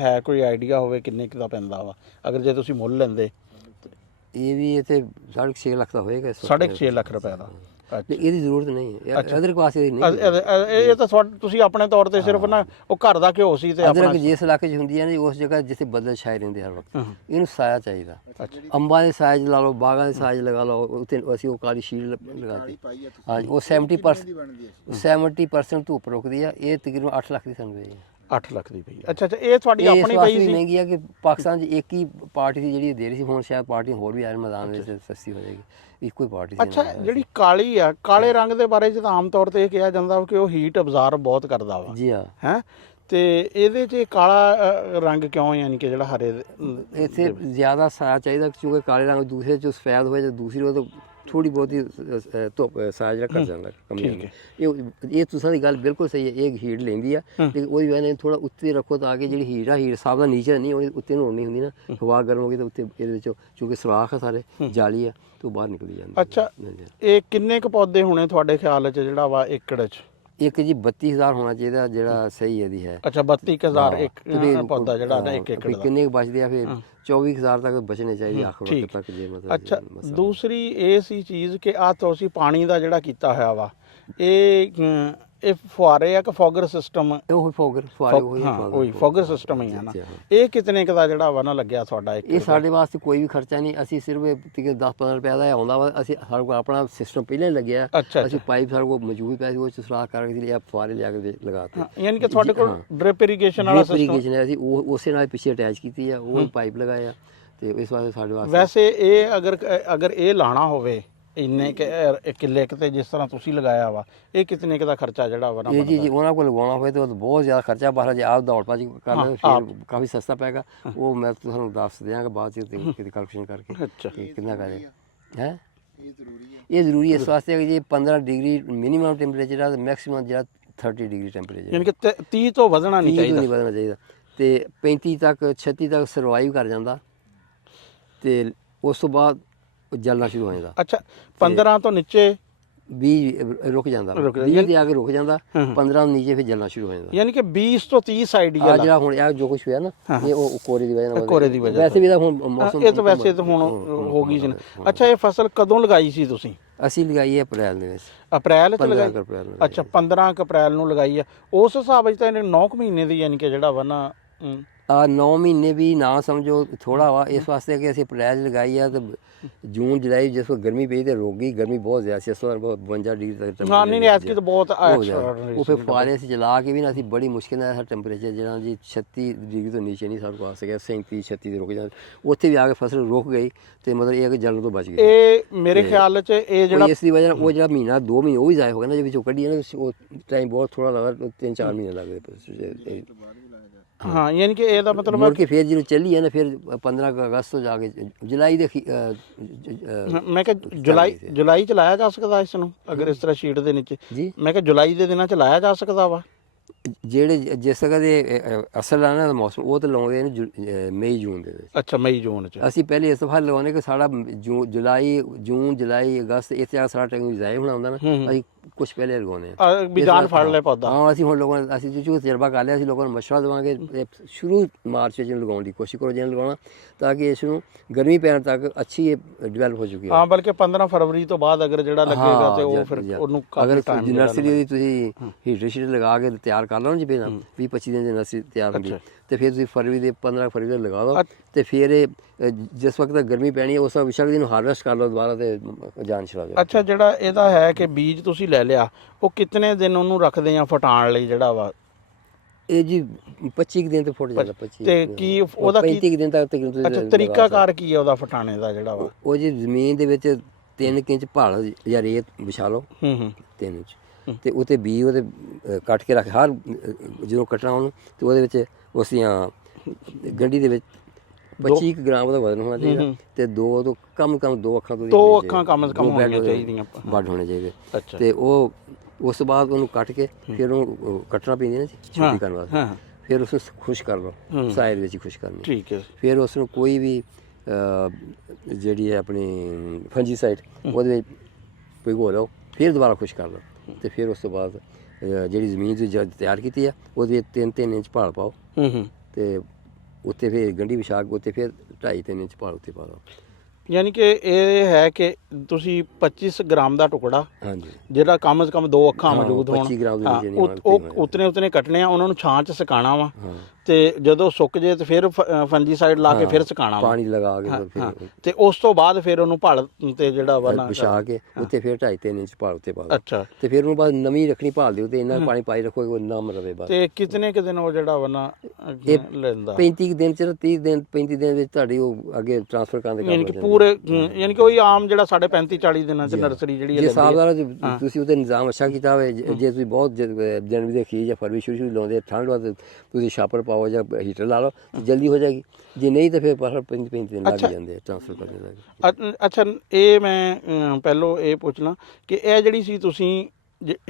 ਹੈ, ਕੋਈ ਆਈਡੀਆ ਹੋਵੇ ਕਿੰਨੇ ਕੁ ਦਾ ਪੈਂਦਾ ਵਾ ਅਗਰ ਜੇ ਤੁਸੀਂ ਮੁੱਲ ਲੈਂਦੇ? ਇਹ ਵੀ ਇੱਥੇ 6.5 ਲੱਖ ਦਾ ਹੋਏਗਾ। 6.5 ਲੱਖ ਰੁਪਏ ਦਾ? ਇਹਦੀ ਜ਼ਰੂਰਤ ਨਹੀਂ ਹੈ, ਅਦਰਕ ਵਾਸਤੇ ਨਹੀਂ। ਇਹ ਤਾਂ ਤੁਸੀਂ ਆਪਣੇ ਤੌਰ ਤੇ ਸਿਰਫ ਨਾ ਉਹ ਘਰ ਦਾ ਘਿਓ ਸੀ ਤੇ ਅਦਰਕ ਜਿਸ ਇਲਾਕੇ 'ਚ ਹੁੰਦੀ ਹੈ ਨਾ, ਉਸ ਜਗ੍ਹਾ ਜਿੱਥੇ ਬੱਦਲ ਛਾਏ ਰਹਿੰਦੇ ਹਰ ਵਕਤ, ਇਹਨੂੰ ਸਾਇਆ ਚਾਹੀਦਾ। ਅੰਬਾਂ ਦੇ ਸਾਇਜ ਲਾ ਲਓ, ਬਾਗਾਂ ਦੇ ਸਾਇਜ ਲਗਾ ਲਓ, ਉੱਥੇ ਅਸੀਂ ਉਹ ਕਾਲੀ ਸ਼ੀਟ ਲਗਾਤੀ। ਹਾਂਜੀ, ਉਹ 70% ਧੁੱਪ ਰੁਕਦੀ ਆ। ਇਹ ਤਕਰੀਬਨ 8 ਲੱਖ ਦੀ ਸਾਨੂੰ ਪਈ ਹੈ। 8 ਲੱਖ ਦੀ ਪਈ? ਅੱਛਾ ਇਹ ਤੁਹਾਡੀ ਆਪਣੀ ਪਈ ਸੀ? ਮਹਿੰਗੀ ਆ ਕਿ ਪਾਕਿਸਤਾਨ 'ਚ ਇੱਕ ਹੀ ਪਾਰਟੀ ਸੀ ਜਿਹੜੀ ਦੇ ਰਹੀ ਸੀ, ਹੁਣ ਸ਼ਾਇਦ ਪਾਰਟੀ ਹੋਰ ਵੀ ਆ ਮੈਦਾਨ ਵਿੱਚ ਸਸਤੀ ਹੋ ਜਾਏਗੀ, ਇੱਕੋ ਹੀ ਪਾਰਟੀ ਸੀ। ਅੱਛਾ ਜਿਹੜੀ ਕਾਲੀ ਆ, ਕਾਲੇ ਰੰਗ ਦੇ ਬਾਰੇ 'ਚ ਤਾਂ ਆਮ ਤੌਰ ਤੇ ਇਹ ਕਿਹਾ ਜਾਂਦਾ ਕਿ ਉਹ ਹੀਟ ਅਬਜ਼ਾਰਬ ਬਹੁਤ ਕਰਦਾ ਵਾ। ਜੀ ਹਾਂ। ਹੈ ਤੇ ਇਹਦੇ 'ਚ ਕਾਲਾ ਰੰਗ ਕਿਉਂ, ਯਾਨੀ ਕਿ ਜਿਹੜਾ ਹਰੇ? ਇੱਥੇ ਜ਼ਿਆਦਾ ਸਾਇਆ ਚਾਹੀਦਾ, ਕਿਉਂਕਿ ਕਾਲੇ ਰੰਗ ਦੂਸਰੇ 'ਚ ਸਫੈਦ ਹੋਏ ਜਾਂ ਦੂਸਰੀ ਉਹ ਤਾਂ ਥੋੜੀ ਬਹੁਤੀ ਧੁੱਪ ਸਾਇਆ ਜਿਹੜਾ ਘੱਟ ਜਾਂਦਾ, ਕਮ ਜਾਂਦਾ। ਇਹ ਤੁਸੀਂ ਦੀ ਗੱਲ ਬਿਲਕੁਲ ਸਹੀ ਹੈ, ਇਹ ਹੀਟ ਲੈਂਦੀ ਆ, ਤੇ ਉਹਦੀ ਵਜ੍ਹਾ ਨਾਲ ਥੋੜਾ ਉੱਤੇ ਰੱਖੋ ਤਾਂ ਕਿ ਜਿਹੜੀ ਹੀਟ ਆ, ਹੀਟ ਸਾਹਿਬ ਦਾ ਨੀਚੇ ਨਹੀਂ, ਉਹਦੇ ਉੱਤੇ ਨੂੰ ਹੋਣੀ ਹੁੰਦੀ ਨਾ, ਹਵਾ ਗਰਮ ਹੋ ਗਈ ਤਾਂ ਉੱਤੇ ਇਹਦੇ ਵਿੱਚੋਂ ਕਿਉਂਕਿ ਸੁਰਾਖ ਆ ਸਾਰੇ, ਜਾਲੀ ਆ, ਤੇ ਉਹ ਬਾਹਰ ਨਿਕਲੀ ਜਾਂਦੀ। ਅੱਛਾ ਇਹ ਕਿੰਨੇ ਕੁ ਪੌਦੇ ਹੋਣੇ ਤੁਹਾਡੇ ਖਿਆਲ 'ਚ ਜਿਹੜਾ ਵਾ ਏਕੜ 'ਚ? ਇੱਕ ਜੀ 32000 ਹੋਣਾ ਚਾਹੀਦਾ ਜਿਹੜਾ ਸਹੀ ਇਹਦੀ ਹੈ। ਅੱਛਾ 32000 ਇੱਕ ਪੌਦਾ ਜਿਹੜਾ ਨਾ ਇੱਕ ਏਕੜ ਦਾ? ਕਿੰਨੇ ਬਚਦੇ ਆ ਫਿਰ 24000 ਤੱਕ ਬਚਣੇ ਚਾਹੀਦੇ ਆਖਰ ਤੱਕ ਜੇ ਮਤਲਬ। ਅੱਛਾ ਦੂਸਰੀ ਇਹ ਸੀ ਚੀਜ਼ ਕਿ ਆਹ ਤੁਸੀਂ ਪਾਣੀ ਦਾ ਜਿਹੜਾ ਕੀਤਾ ਹੋਇਆ ਵਾ, ਇਹ ਫੁਆਰੇ ਆ ਕਿ ਫੋਗਰ ਸਿਸਟਮ? ਉਹ ਫੋਗਰ ਫੁਆਰੇ ਉਹੀ ਫੋਗਰ ਸਿਸਟਮ ਹੀ ਆ ਨਾ। ਇਹ ਕਿਤਨੇ ਕੁ ਦਾ ਜਿਹੜਾ ਵਾ ਨਾ ਲੱਗਿਆ ਤੁਹਾਡਾ? ਇਹ ਸਾਡੇ ਵਾਸਤੇ ਕੋਈ ਵੀ ਖਰਚਾ ਨਹੀਂ, ਅਸੀਂ ਸਿਰਫ 10-15 ਰੁਪਏ ਦਾ ਆਉਂਦਾ ਵਾ। ਅਸੀਂ ਸਾਡੇ ਕੋਲ ਆਪਣਾ ਸਿਸਟਮ ਪਹਿਲਾਂ ਹੀ ਲੱਗਿਆ, ਅਸੀਂ ਪਾਈਪ ਸਾਡੇ ਕੋਲ ਮੌਜੂਦ ਪਏ ਸੀ, ਉਹ 'ਚ ਸੁਰਾਖ ਕਰਕੇ ਇਹ ਫੁਆਰੇ ਲਿਆ ਕੇ ਲਗਾਤੇ। ਯਾਨੀ ਕਿ ਤੁਹਾਡੇ ਕੋਲ ਡ੍ਰਿਪ ਇਰੀਗੇਸ਼ਨ ਵਾਲਾ ਸਿਸਟਮ? ਡ੍ਰਿਪ ਇਰੀਗੇਸ਼ਨ ਅਸੀਂ ਉਸੇ ਨਾਲ ਪਿੱਛੇ ਅਟੈਚ ਕੀਤੀ ਆ, ਉਹ ਪਾਈਪ ਲਗਾਇਆ, ਤੇ ਇਸ ਵਾਸਤੇ ਸਾਡੇ ਵਾਸਤੇ। ਵੈਸੇ ਇਹ ਅਗਰ ਇਹ ਲਾਣਾ ਹੋਵੇ ਇੰਨੇ ਕਿੱਲੇ ਕਿਤੇ ਜਿਸ ਤਰ੍ਹਾਂ ਤੁਸੀਂ ਲਗਾਇਆ ਵਾ, ਇਹ ਕਿਤਨੇ ਕੁ ਦਾ ਖਰਚਾ ਜਿਹੜਾ ਵਾ ਨਾ? ਇਹ ਜੀ ਉਹਨਾਂ ਕੋਲ ਲਗਾਉਣਾ ਹੋਵੇ ਤਾਂ ਬਹੁਤ ਜ਼ਿਆਦਾ ਖਰਚਾ, ਬਾਹਰ ਜੇ ਆਪ ਦੌੜ ਭਾਜੀ ਕਰਨਾ ਫਿਰ ਕਾਫੀ ਸਸਤਾ ਪਏਗਾ। ਉਹ ਮੈਂ ਤੁਹਾਨੂੰ ਦੱਸ ਦਿਆਂਗਾ ਬਾਅਦ 'ਚ ਕਿਤੇ ਕੈਲਕੂਲੇਸ਼ਨ ਕਰਕੇ ਕਿੰਨਾ ਕਰੇ ਹੈ। ਇਹ ਜ਼ਰੂਰੀ ਇਸ ਵਾਸਤੇ ਕਿ ਜੇ 15 ਡਿਗਰੀ ਮਿਨੀਮਮ ਟੈਂਪਰੇਚਰ ਆ, ਮੈਕਸਿਮਮ ਜਿਹੜਾ 30 ਡਿਗਰੀ ਟੈਂਪਰੇਚਰ, ਯਾਨੀ ਕਿ 30 ਤੋਂ ਵਧਣਾ ਨਹੀਂ ਚਾਹੀਦਾ, ਤੇ 35 ਤੱਕ 36 ਤੱਕ ਸਰਵਾਈਵ ਕਰ ਜਾਂਦਾ, ਤੇ ਉਸ ਤੋਂ ਬਾਅਦ ਜਲਣਾ ਸ਼ੁਰੂ ਹੋ ਜਾਂਦਾ। ਅੱਛਾ 15 ਤੋਂ ਨੀਚੇ 20 ਰੁਕ ਜਾਂਦਾ, 20 ਤੇ ਆ ਕੇ ਰੁਕ ਜਾਂਦਾ, 15 ਤੋਂ ਨੀਚੇ ਫਿਰ ਜਲਣਾ ਸ਼ੁਰੂ ਹੋ ਜਾਂਦਾ। ਯਾਨੀ ਕਿ 20 ਤੋਂ 30 ਆਈਡੀਆ ਜਿਹੜਾ ਹੁਣ ਇਹ ਜੋ ਕੁਝ ਹੋਇਆ ਨਾ, ਇਹ ਉਹ ਕੋਰੇ ਦੀ ਵਜ੍ਹਾ ਨਾਲ। ਵੈਸੇ ਵੀ ਤਾਂ ਹੁਣ ਮੌਸਮ ਇਹ ਤਾਂ ਵੈਸੇ ਤਾਂ ਹੁਣ ਹੋ ਗਈ ਸੀ। ਅੱਛਾ ਇਹ ਫਸਲ ਕਦੋਂ ਲਗਾਈ ਸੀ ਤੁਸੀਂ? ਅਸੀਂ ਲਗਾਈ ਹੈ ਅਪ੍ਰੈਲ ਦੇ ਵਿੱਚ। ਅਪ੍ਰੈਲ 'ਚ ਲਗਾਈ? ਅੱਛਾ 15 ਅਪ੍ਰੈਲ ਨੂੰ ਲਗਾਈ ਆ। ਉਸ ਹਿਸਾਬ ਵਿੱਚ ਤਾਂ ਇਹਨੇ 9 ਮਹੀਨੇ ਦੀ ਯਾਨੀ ਕਿ ਜਿਹੜਾ ਵਾ ਨਾ 9 ਮਹੀਨੇ ਵੀ ਨਾ ਸਮਝੋ ਥੋੜਾ ਵਾ, ਇਸ ਵਾਸਤੇ ਕਿ ਅਸੀਂ ਅਪ੍ਰੈਲ ਲਗਾਈ ਆ, ਤੇ ਜੂਨ ਜੁਲਾਈ ਜਿਸ ਵੇਲੇ ਗਰਮੀ ਪਈ ਤੇ ਰੁਕ ਗਈ, ਗਰਮੀ ਬਹੁਤ ਜ਼ਿਆਦਾ ਸੀ, 52 ਡਿਗਰੀ ਤੱਕ। ਹਾਂ ਨਹੀਂ ਐਤਕੀ ਤਾਂ ਬਹੁਤ ਉਹ ਫਿਰ ਫੁਆਰੇ ਅਸੀਂ ਚਲਾ ਕੇ ਵੀ ਨਾ, ਅਸੀਂ ਬੜੀ ਮੁਸ਼ਕਿਲ ਨਾਲ ਟੈਂਪਰੇਚਰ ਜਿਹੜਾ ਜੀ 36 ਡਿਗਰੀ ਤੋਂ ਨੀਚੇ ਨਹੀਂ ਸਾਡੇ ਕੋਲ ਆ ਸਕਿਆ, 37 36 ਤੇ ਰੁਕ ਜਾਂਦਾ। ਉੱਥੇ ਵੀ ਆ ਕੇ ਫਸਲ ਰੁਕ ਗਈ, ਤੇ ਮਤਲਬ ਇਹ ਕਿ ਜਲਣ ਤੋਂ ਬਚ ਗਈ। ਇਹ ਮੇਰੇ ਖਿਆਲ 'ਚ ਇਹ ਜਿਹੜਾ ਇਸ ਦੀ ਵਜ੍ਹਾ ਨਾਲ ਉਹ ਜਿਹੜਾ ਮਹੀਨਾ 2 ਮਹੀਨੇ ਉਹ ਵੀ ਜ਼ਾਇਆ ਹੋ ਗਿਆ ਨਾ, ਜੇ ਵਿੱਚੋਂ ਕੱਢੀ ਨਾ, ਉਹ ਟਾਈਮ ਬਹੁਤ ਥੋੜਾ ਲੱਗਦਾ, 3-4 ਮਹੀਨੇ ਲੱਗਦੇ। ਹਾਂ ਯਾਨੀ ਕਿ ਇਹਦਾ ਮਤਲਬ ਮੁੜ ਕੇ ਫਿਰ ਜਦੋਂ ਚੱਲੀ ਹੈ ਨਾ, ਫਿਰ 15 ਅਗਸਤ ਤੋਂ ਜਾ ਕੇ ਜੁਲਾਈ ਦੇ ਮੈਂ ਕਿਹਾ ਜੁਲਾਈ 'ਚ ਲਾਇਆ ਜਾ ਸਕਦਾ ਇਸ ਨੂੰ, ਅਗਰ ਇਸ ਤਰ੍ਹਾਂ ਸ਼ੀਟ ਦੇ ਨੀਚੇ? ਜੀ ਮੈਂ ਕਿਹਾ ਜੁਲਾਈ ਦੇ ਦਿਨਾਂ 'ਚ ਲਾਇਆ ਜਾ ਸਕਦਾ ਵਾ? ਜਿਹੜੇ ਜਿਸ ਤਰ੍ਹਾਂ ਦੇ ਅਸਲ ਆਣਾ ਦਾ ਮੌਸਮ, ਉਹ ਤਾਂ ਲਾਉਂਦੇ ਨੇ ਮਈ ਜੂਨ ਦੇ ਵਿੱਚ। ਅੱਛਾ ਮਈ ਜੂਨ 'ਚ? ਅਸੀਂ ਪਹਿਲੇ ਇਸ ਦਫਾ ਲਗਾਉਂਦੇ ਕਿ ਸਾਡਾ ਜੂਨ ਜੁਲਾਈ ਅਗਸਤ ਇੱਥੇ ਆ ਸਾਰਾ ਟਾਈਮ ਜ਼ਾਇਆ ਹੋਣਾ ਹੁੰਦਾ ਨਾ, ਅਸੀਂ ਕੁਛ ਪਹਿਲੇ ਲਗਾਉਂਦੇ ਆ ਵੀ ਜਾਨ ਫੜ ਲੈ ਪੌਦਾ। ਹਾਂ ਅਸੀਂ ਹੁਣ ਲੋਕਾਂ ਅਸੀਂ ਜੋ ਤਜਰਬਾ ਕਰ ਲਿਆ, ਅਸੀਂ ਲੋਕਾਂ ਨੂੰ ਮਸ਼ਵਰਾ ਦੇਵਾਂਗੇ ਸ਼ੁਰੂ ਮਾਰਚ ਵਿੱਚ ਲਗਾਉਣ ਦੀ ਕੋਸ਼ਿਸ਼ ਕਰੋ, ਜਿਹਨੂੰ ਲਗਾਉਣਾ, ਤਾਂ ਕਿ ਇਸ ਨੂੰ ਗਰਮੀ ਪੈਣ ਤੱਕ ਅੱਛੀ ਡਿਵੈਲਪ ਹੋ ਚੁੱਕੀ ਹੈ। ਹਾਂ ਬਲਕਿ 15 ਫਰਵਰੀ ਤੋਂ ਬਾਅਦ ਅਗਰ ਜਿਹੜਾ ਲੱਗੇਗਾ ਤੇ ਉਹ ਫਿਰ ਉਹਨੂੰ ਅਗਰ ਨਰਸਰੀ ਦੀ ਤੁਸੀਂ ਹੀਟਰ ਸ਼ੀਟ ਲਗਾ ਕੇ ਤਿਆਰ ਕਰ ਲਓ ਜੀ, ਪਹਿਲਾਂ 20-25 ਦਿਨ ਦੀ ਨਰਸਰੀ ਤਿਆਰ ਹੁੰਦੀ, ਤੇ ਫਿਰ ਤੁਸੀਂ ਫਰਵਰੀ ਦੇ 15 ਫਰਵਰੀ ਦੇ ਲਗਾ ਦਿਓ, ਤੇ ਫਿਰ ਇਹ ਜਿਸ ਵਕਤ ਗਰਮੀ ਪੈਣੀ ਹੈ ਉਸ ਵਕਤ ਵਿਸ਼ਕ ਨੂੰ ਹਾਰਵੈਸਟ ਕਰ ਲਓ ਦੁਬਾਰਾ, ਤੇ ਜਾਨ ਛੁਡਾ ਦਿਓ। ਅੱਛਾ ਜਿਹੜਾ ਇਹਦਾ ਹੈ ਕਿ ਬੀਜ ਤੁਸੀਂ ਲੈ ਲਿਆ, ਉਹ ਕਿਤਨੇ ਦਿਨ ਉਹਨੂੰ ਰੱਖਦੇ ਆ ਫਟਾਉਣ ਲਈ ਜਿਹੜਾ ਵਾ? ਇਹ ਜੀ 25 ਦਿਨ ਤੇ ਫੁੱਟ ਜਾਂਦਾ, 25 ਤੇ ਕੀ ਉਹਦਾ 35 ਦਿਨ ਤੱਕ ਤਕਰੀਬਨ। ਅੱਛਾ ਤਰੀਕਾਕਾਰ ਕੀ ਹੈ ਉਹਦਾ ਫਟਾਣੇ ਦਾ ਜਿਹੜਾ ਵਾ? ਉਹ ਜੀ ਜ਼ਮੀਨ ਦੇ ਵਿੱਚ 3 ਇੰਚ ਭਾਲ ਜਾਂ ਰੇਤ ਵਿਛਾ ਲਓ, 3 ਇੰਚ, ਤੇ ਉੱਤੇ ਬੀਜ ਉਹਦੇ ਕੱਟ ਕੇ ਰੱਖ, ਹਰ ਜਦੋਂ ਕੱਟਣਾ ਉਹਨੂੰ, ਤੇ ਉਹਦੇ ਵਿੱਚ ਉਸ ਦੀਆਂ ਗੰਢੀ ਦੇ ਵਿੱਚ 25 ਕੁ ਗ੍ਰਾਮ ਦਾ ਵਜ਼ਨ ਹੋਣਾ ਚਾਹੀਦਾ ਤੇ 2 ਤੋਂ ਕਮ 2 ਅੱਖਾਂ ਤੋਂ 2 ਅੱਖਾਂ ਕਮ ਸੇ ਕਮ ਹੋਣੀਆਂ ਚਾਹੀਦੀਆਂ। ਵੱਡ ਹੋਣੇ ਚਾਹੀਦੇ। ਅੱਛਾ। ਤੇ ਉਹ ਉਸ ਤੋਂ ਬਾਅਦ ਉਹਨੂੰ ਕੱਟ ਕੇ ਫਿਰ ਉਹਨੂੰ ਕੱਟਣਾ ਪੈਂਦੀ ਨਾ ਛੋਟੀ ਕਰਨ ਵਾਸਤੇ। ਫਿਰ ਉਸ ਨੂੰ ਖੁਸ਼ ਕਰ ਲਓ, ਸਾਇਰ ਵਿੱਚ ਖੁਸ਼ ਕਰਨੀ। ਠੀਕ ਹੈ। ਫਿਰ ਉਸ ਨੂੰ ਕੋਈ ਵੀ ਜਿਹੜੀ ਹੈ ਆਪਣੀ ਫੰਜੀਸਾਈਡ ਉਹਦੇ ਵਿੱਚ ਭਿਗੋ ਲਓ, ਫਿਰ ਦੁਬਾਰਾ ਖੁਸ਼ ਕਰ ਲਓ ਤੇ ਫਿਰ ਉਸ ਤੋਂ ਬਾਅਦ ਜਿਹੜੀ ਜ਼ਮੀਨ ਤੁਸੀਂ ਤਿਆਰ ਕੀਤੀ ਆ ਉਹਦੇ ਵਿੱਚ 3-3 ਇੰਚ ਭਾਲ ਪਾਓ ਤੇ ਉੱਤੇ ਫਿਰ ਗੰਢੀ ਵਿਛਾ ਕੇ ਉੱਤੇ ਫਿਰ 2.5-3 ਇੰਚ ਭਾਲ ਉੱਤੇ ਪਾ ਦਿਓ। ਯਾਨੀ ਕਿ ਇਹ ਹੈ ਕਿ ਤੁਸੀਂ 25 ਗ੍ਰਾਮ ਦਾ ਟੁਕੜਾ ਹਾਂਜੀ ਜਿਹੜਾ ਕਮ ਸੇ ਕਮ 2 ਅੱਖਾਂ ਮੌਜੂਦ ਹੋਣ, 25 ਗ੍ਰਾਮ ਦੇ ਨੀਚੇ ਨਹੀਂ ਉਹ ਉਤਨੇ ਕੱਟਣੇ ਆ, ਉਹਨਾਂ ਨੂੰ ਛਾਂ 'ਚ ਸੁਕਾਉਣਾ ਵਾ ਤੇ ਜਦੋਂ ਸੁੱਕ ਜੇ ਤੇ ਫਿਰ ਫੰਜੀਸਾਈਡ ਲਾ ਕੇ ਫਿਰ ਸੁਕਾਉਣਾ ਵਾ, ਪਾਣੀ ਲਗਾ ਕੇ ਫਿਰ ਤੇ ਉਸ ਤੋਂ ਬਾਅਦ ਫਿਰ ਉਹਨੂੰ ਭਲ ਤੇ ਜਿਹੜਾ ਵਾ ਨਾ ਵਿਛਾ ਕੇ ਉੱਤੇ ਫਿਰ 2.5-3 ਇੰਚ ਭਾਲ ਉੱਤੇ ਪਾ ਦਿਓ। ਅੱਛਾ। ਤੇ ਫਿਰ ਉਹਨੂੰ ਬਾਅਦ ਨਵੀਂ ਰੱਖਣੀ ਭਾਲ ਦਿਓ ਤੇ ਇੰਨਾ ਪਾਣੀ ਪਾਈ ਰੱਖੋ ਉਹ ਨਮ ਰਵੇ ਬਸ। ਤੇ ਕਿਤਨੇ ਕਿ ਦਿਨ ਉਹ ਜਿਹੜਾ ਵਾ ਨਾ ਲੈਂਦਾ? 35 ਦਿਨ ਚ 30 ਦਿਨ 35 ਦਿਨ ਵਿੱਚ ਤੁਹਾਡੀ ਉਹ ਅੱਗੇ ਟ੍ਰਾਂਸਫਰ ਕਰਨ ਦੇ ਕੰਮ ਯਾਨੀ ਕਿ ਪੂਰੇ ਯਾਨੀ ਕਿ ਉਹੀ ਆਮ ਜਿਹੜਾ ਸਾਡੇ 35-40 ਦਿਨਾਂ ਚ ਨਰਸਰੀ ਜਿਹੜੀ ਜੇ ਸਾਹਬ ਤੁਸੀਂ ਉਹਦਾ ਨਿਜ਼ਾਮ ਅੱਛਾ ਕੀਤਾ ਹੋਵੇ, ਜੇ ਤੁਸੀਂ ਬਹੁਤ ਜਨਵਰੀ ਦੇ ਅਖੀਰ ਜਾਂ ਫਰਵਰੀ ਸ਼ੁਰੂ ਲਾਉਂਦੇ ਠੰਡ ਵਾਸਤੇ ਤੁਸੀਂ ਛਾਪਰ ਪਾਓ ਜਾਂ ਹੀਟਰ ਲਾ ਲਓ ਜਲਦੀ ਹੋ ਜਾਏਗੀ, ਜੇ ਨਹੀਂ ਤਾਂ ਫਿਰ 35 ਦਿਨ ਲੱਗ ਜਾਂਦੇ ਟ੍ਰਾਂਸਫਰ ਕਰਨ ਦੇ। ਅੱਛਾ, ਇਹ ਮੈਂ ਪਹਿਲੋਂ ਇਹ ਪੁੱਛਣਾ ਕਿ ਇਹ ਜਿਹੜੀ ਸੀ ਤੁਸੀਂ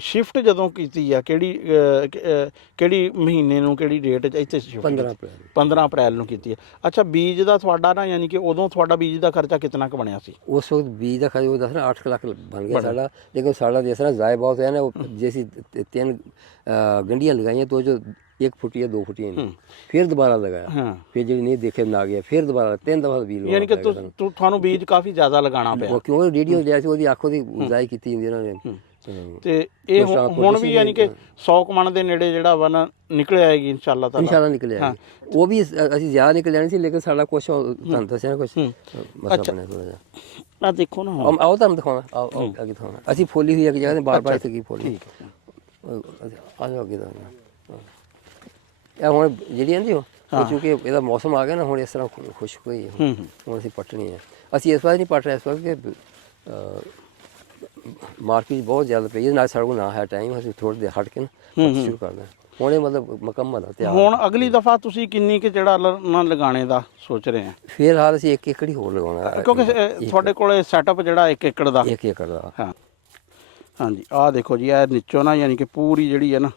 ਸ਼ਿਫਟ ਜਦੋਂ ਕੀਤੀ ਆ ਕਿਹੜੀ ਮਹੀਨੇ ਨੂੰ, ਕਿਹੜੀ ਡੇਟ ਇੱਥੇ ਸ਼ਿਫਟ? 15 ਅਪ੍ਰੈਲ ਨੂੰ ਕੀਤੀ ਹੈ। ਅੱਛਾ, ਬੀਜ ਦਾ ਤੁਹਾਡਾ ਨਾ ਯਾਨੀ ਕਿ ਉਦੋਂ ਤੁਹਾਡਾ ਬੀਜ ਦਾ ਖਰਚਾ ਕਿੰਨਾ ਕੁ ਬਣਿਆ ਸੀ? ਉਸ ਵਕਤ ਬੀਜ ਦਾ ਖਰਚਾ ਉਹ ਦੱਸਣਾ 8 ਲੱਖ ਬਣ ਗਿਆ ਸਾਡਾ, ਲੇਕਿਨ ਸਾਡਾ ਜਿਸ ਤਰ੍ਹਾਂ ਜ਼ਾਇ ਬਹੁਤ ਹੋਇਆ ਨਾ, ਉਹ ਜੇ ਅਸੀਂ 3 ਗੰਢੀਆਂ ਲਗਾਈਆਂ ਤੋਂ ਜੋ 1 ਫੁੱਟੀ ਜਾਂ 2 ਫੁੱਟੀਆਂ ਨਹੀਂ, ਫਿਰ ਦੁਬਾਰਾ ਲਗਾਇਆ, ਫਿਰ ਜਿਹੜੀ ਨਹੀਂ ਦੇਖੇ ਨਾ ਗਿਆ, ਫਿਰ ਦੁਬਾਰਾ 3 ਦਫਾ ਬੀਜ ਲਗਾਇਆ। ਯਾਨੀ ਕਿ ਤੁਹਾਨੂੰ ਬੀਜ ਕਾਫੀ ਜ਼ਿਆਦਾ ਲਗਾਉਣਾ ਪਿਆ ਕਿਉਂ? ਰੇਡੀਓ ਲਿਆ ਸੀ, ਉਹਦੀ ਆਖੋ ਦੀ ਜ਼ਾਇ ਕੀਤੀ ਹੁੰਦੀ ਉਹਨਾਂ ਨੇ। ਤੇ ਇਹ ਹੁਣ ਵੀ ਯਾਨੀ ਕਿ 100 ਮਣ ਦੇ ਨੇੜੇ ਜਿਹੜਾ ਵਾ ਨਾ ਨਿਕਲਿਆ ਹੈਗੀ ਇਨਸ਼ਾਅੱਲਾ ਨਿਕਲਿਆ। ਉਹ ਵੀ ਅਸੀਂ ਜ਼ਿਆਦਾ ਨਿਕਲਿਆ ਨਹੀਂ ਸੀ, ਲੇਕਿਨ ਸਾਡਾ ਕੁਛ ਤੁਹਾਨੂੰ ਦੱਸਿਆ ਕੁਛ ਮਸਲਾ ਬਣਿਆ ਥੋੜਾ ਜਿਹਾ। ਆ ਦੇਖੋ ਨਾ, ਆਓ ਤੁਹਾਨੂੰ ਦਿਖਾਉਣਾ, ਆਓ ਅੱਗੇ ਦਿਖਾਉਣਾ। ਅਸੀਂ ਫੋਲੀ ਹੋਈ ਇੱਕ ਜਗ੍ਹਾ ਤੇ ਬਾਰ ਇੱਥੇ ਕੀ ਫੋਲੀ ਆ ਜਾਓ ਅੱਗੇ ਦਾ। ਇਹ ਹੁਣ ਜਿਹੜੀ ਆਂਦੀ ਉਹ ਕਿਉਂਕਿ ਇਹਦਾ ਮੌਸਮ ਆ ਗਿਆ ਨਾ, ਹੁਣ ਇਸ ਤਰ੍ਹਾਂ ਖੁਸ਼ਕ ਹੋਈ ਹੈ, ਹੁਣ ਅਸੀਂ ਪੱਟਣੀ ਹੈ। ਅਸੀਂ ਇਸ ਵਾਰ ਨਹੀਂ ਪੱਟ ਰਹੇ, ਇਸ ਵਾਰ ਕਿ ਮਾਰਕੀਟ ਬਹੁਤ ਜ਼ਿਆਦਾ ਪਈ ਹੈ, ਨਾਲ ਸਾਡੇ ਕੋਲ ਨਾ ਹੈ ਟਾਈਮ, ਅਸੀਂ ਥੋੜ੍ਹੀ ਦੇਰ ਹਟ ਕੇ ਨਾ ਸ਼ੁਰੂ ਕਰਦੇ ਹਾਂ। ਹੁਣ ਇਹ ਮਤਲਬ ਮੁਕੰਮਲ ਹੈ ਤਿਆਰ। ਹੁਣ ਅਗਲੀ ਦਫਾ ਤੁਸੀਂ ਕਿੰਨੀ ਕਿ ਜਿਹੜਾ ਨਾ ਲਗਾਣੇ ਦਾ ਸੋਚ ਰਹੇ ਆ? ਫਿਰ ਹਾਲ ਅਸੀਂ 1 ਏਕੜ ਹੀ ਹੋਰ ਲਗਾਉਣਾ, ਕਿਉਂਕਿ ਤੁਹਾਡੇ ਕੋਲ ਸੈਟਅਪ ਜਿਹੜਾ 1 ਏਕੜ ਦਾ 1 ਏਕੜ ਦਾ। ਹਾਂ ਹਾਂਜੀ, ਆਹ ਦੇਖੋ ਜੀ, ਇਹ ਨੀਚੋਂ ਨਾ ਯਾਨੀ ਕਿ ਪੂਰੀ ਜਿਹੜੀ ਹੈ ਨਾ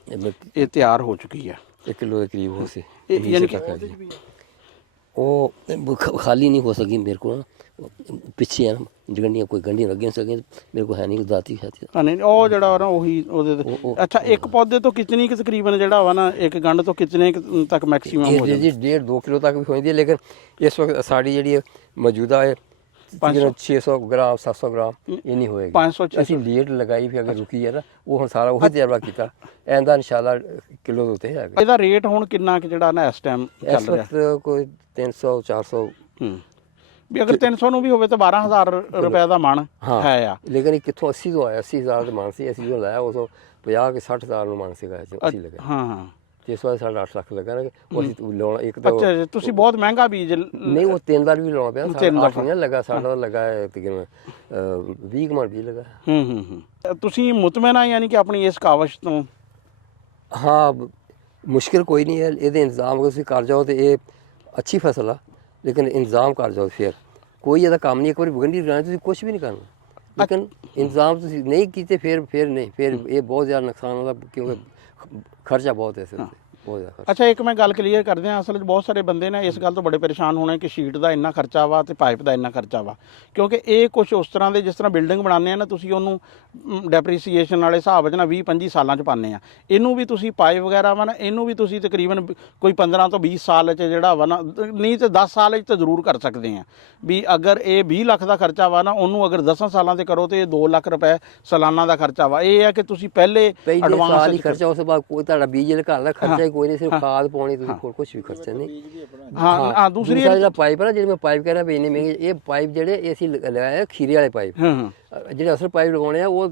ਇਹ ਤਿਆਰ ਹੋ ਚੁੱਕੀ ਹੈ। 1 ਕਿਲੋ ਦੇ ਕਰੀਬ ਹੋ ਸੀ, ਯਾਨੀ ਕਿ ਉਹ ਖਾਲੀ ਨਹੀਂ ਹੋ ਸਕੀ ਮੇਰੇ ਕੋਲ, ਪਿੱਛੇ ਆ ਗੰਢੀਆਂ, ਕੋਈ ਗੰਢੀਆਂ ਲੱਗੀਆਂ ਸਕੀਆਂ ਮੇਰੇ ਕੋਲ ਹੈ ਨਹੀਂ, ਦਾਤੀ ਹੈ ਨਹੀਂ। ਉਹ ਜਿਹੜਾ ਨਾ ਉਹੀ ਉਹਦੇ ਅੱਛਾ, ਇੱਕ ਪੌਦੇ ਤੋਂ ਕਿਤਨੀ ਕਿ ਤਕਰੀਬਨ ਜਿਹੜਾ ਵਾ ਨਾ ਇੱਕ ਗੰਢ ਤੋਂ ਕਿਤਨੇ ਤੱਕ ਮੈਕਸਿਮਮ ਹੋ ਜਾਂਦਾ? ਜੀ 1.5-2 ਕਿਲੋ ਤੱਕ ਵੀ ਹੋ ਜਾਂਦੀ ਹੈ, ਲੇਕਿਨ ਇਸ ਵਕਤ ਸਾਡੀ ਜਿਹੜੀ ਮੌਜੂਦਾ ਹੈ 600 ਗ੍ਰਾਮ 700 ਗ੍ਰਾਮ ਇਹ ਨਹੀਂ ਹੋਏਗੀ। 500 ਅਸੀਂ ਲੇਟ ਲਗਾਈ, ਫਿਰ ਅਗਰ ਰੁਕੀ ਹੈ ਨਾ ਉਹ ਹੁਣ ਸਾਰਾ ਉਹੀ ਤਜਰਬਾ ਕੀਤਾ, ਇਹਦਾ ਇਨਸ਼ਾਅੱਲਾ ਕਿਲੋ ਦੇ ਉੱਤੇ ਹੈਗਾ। ਇਹਦਾ ਰੇਟ ਹੁਣ ਕਿੰਨਾ ਕਿ ਜਿਹੜਾ ਨਾ ਇਸ ਟਾਈਮ ਚੱਲ ਰਿਹਾ? ਇਸ ਵਕਤ ਕੋਈ 300-400 ਵੀ ਅਗਰ 300 ਨੂੰ ਵੀ ਹੋਵੇ ਤਾਂ 12,000 ਰੁਪਏ ਦਾ ਮਣ ਹੈ ਆ। ਲੇਕਿਨ ਕਿੱਥੋਂ 80 ਤੋਂ ਆਇਆ, 80,000 ਦਾ ਮਣ ਸੀ, ਅਸੀਂ ਜੋ ਲਾਇਆ ਉਸ ਤੋਂ 50 ਕਿ 60,000 ਨੂੰ ਮਣ ਸੀਗਾ, ਅਸੀਂ ਲਗਾਇਆ। ਹਾਂ, ਜਿਸ ਵਾਰ ਸਾਡਾ 8 ਲੱਖ ਲੱਗਾ ਨਾ, ਉਹ ਅਸੀਂ ਲਾਉਣਾ ਇੱਕ ਤਾਂ ਅੱਛਾ, ਤੁਸੀਂ ਬਹੁਤ ਮਹਿੰਗਾ ਬੀਜ ਨਹੀਂ, ਉਹ 3 ਵਾਰ ਵੀ ਲਾਉਣਾ ਪਿਆ, 8 ਨਹੀਂ ਲੱਗਾ, ਸਾਡਾ ਲੱਗਾ ਤਕਰੀਬਨ 20 ਮਣ ਵੀ ਲੱਗਾ। ਤੁਸੀਂ ਮੁਤਮਿਨ ਆ ਯਾਨੀ ਕਿ ਆਪਣੀ ਇਸ ਕਾਵਸ਼ ਤੋਂ? ਹਾਂ, ਮੁਸ਼ਕਿਲ ਕੋਈ ਨਹੀਂ ਹੈ, ਇਹਦੇ ਇੰਤਜ਼ਾਮ ਅਗਰ ਤੁਸੀਂ ਕਰ ਜਾਓ ਤੇ ਇਹ ਅੱਛੀ ਫਸਲ ਆ, ਲੇਕਿਨ ਇੰਤਜ਼ਾਮ ਕਰ ਜਾਓ ਫਿਰ ਕੋਈ ਇਹਦਾ ਕੰਮ ਨਹੀਂ। ਇੱਕ ਵਾਰੀ ਗੰਢੀ ਲਗਾਉਣੀ ਤੁਸੀਂ ਕੁਝ ਵੀ ਨਹੀਂ ਕਰਨਾ, ਲੇਕਿਨ ਇੰਤਜ਼ਾਮ ਤੁਸੀਂ ਨਹੀਂ ਕੀਤੇ ਫਿਰ ਨਹੀਂ, ਫਿਰ ਇਹ ਬਹੁਤ ਜ਼ਿਆਦਾ ਨੁਕਸਾਨ ਹੁੰਦਾ, ਕਿਉਂਕਿ ਖਰਚਾ ਬਹੁਤ ਹੈ ਇਸ ਤੇ, ਬਹੁਤ ਜ਼ਿਆਦਾ। ਅੱਛਾ, ਇੱਕ ਮੈਂ ਗੱਲ ਕਲੀਅਰ ਕਰਦੇ ਹਾਂ, ਅਸਲ 'ਚ ਬਹੁਤ ਸਾਰੇ ਬੰਦੇ ਨੇ ਇਸ ਗੱਲ ਤੋਂ ਬੜੇ ਪਰੇਸ਼ਾਨ ਹੋਣੇ ਕਿ ਸ਼ੀਟ ਦਾ ਇੰਨਾ ਖਰਚਾ ਵਾ ਤੇ ਪਾਈਪ ਦਾ ਇੰਨਾ ਖਰਚਾ ਵਾ, ਕਿਉਂਕਿ ਇਹ ਕੁਝ ਉਸ ਤਰ੍ਹਾਂ ਦੇ ਜਿਸ ਤਰ੍ਹਾਂ ਬਿਲਡਿੰਗ ਬਣਾਉਂਦੇ ਆ ਨਾ, ਤੁਸੀਂ ਉਹਨੂੰ ਡੈਪਰੀਸੀਏਸ਼ਨ ਵਾਲੇ ਹਿਸਾਬ 'ਚ ਨਾ 20-25 ਸਾਲਾਂ 'ਚ ਪਾਉਂਦੇ ਆ। ਇਹਨੂੰ ਵੀ ਤੁਸੀਂ ਪਾਈਪ ਵਗੈਰਾ ਵਾ ਨਾ, ਇਹਨੂੰ ਵੀ ਤੁਸੀਂ ਤਕਰੀਬਨ ਕੋਈ 15 ਤੋਂ 20 ਸਾਲ 'ਚ ਜਿਹੜਾ ਵਾ ਨਾ, ਨਹੀਂ ਤੇ 10 ਸਾਲ 'ਚ ਤਾਂ ਜ਼ਰੂਰ ਕਰ ਸਕਦੇ ਆ। ਵੀ ਅਗਰ ਇਹ 20 ਲੱਖ ਦਾ ਖਰਚਾ ਵਾ ਨਾ, ਉਹਨੂੰ ਅਗਰ 10 ਸਾਲਾਂ ਤੇ ਕਰੋ ਤੇ ਇਹ 2 ਲੱਖ ਰੁਪਏ ਸਾਲਾਨਾ ਦਾ ਖਰਚਾ ਵਾ। ਇਹ ਹੈ ਕਿ ਤੁਸੀਂ ਪਹਿਲੇ ਐਡਵਾਂਸ ਖਰਚਾ, ਉਸ ਤੋਂ ਬਾਅਦ ਕੋਈ ਤੁਹਾਡਾ ਬੀਜ ਘਰ ਦਾ ਖਰਚਾ ਹੀ ਕੋਈ ਨਹੀਂ, ਸਿਰਫ ਖਾਦ ਪਾਉਣੀ, ਤੁਸੀਂ ਹੋਰ ਕੁਝ ਵੀ ਖਰਚਾ ਨਹੀਂ। ਹਾਂ, ਦੂਸਰੀ ਜਿਹੜਾ ਪਾਈਪ ਹੈ ਨਾ, ਜਿਹੜੇ ਮੈਂ ਪਾਈਪ ਕਹਿ ਰਿਹਾ ਵੀ ਇੰਨੇ ਮਹਿੰਗੇ, ਇਹ ਪਾਈਪ ਜਿਹੜੇ ਅਸੀਂ ਲਗਾਏ ਖੀਰੇ ਵਾਲੇ ਪਾਈਪ, ਜਿਹੜੇ ਅਸਲ ਪਾਈਪ ਲਗਾਉਣੇ ਆ ਉਹ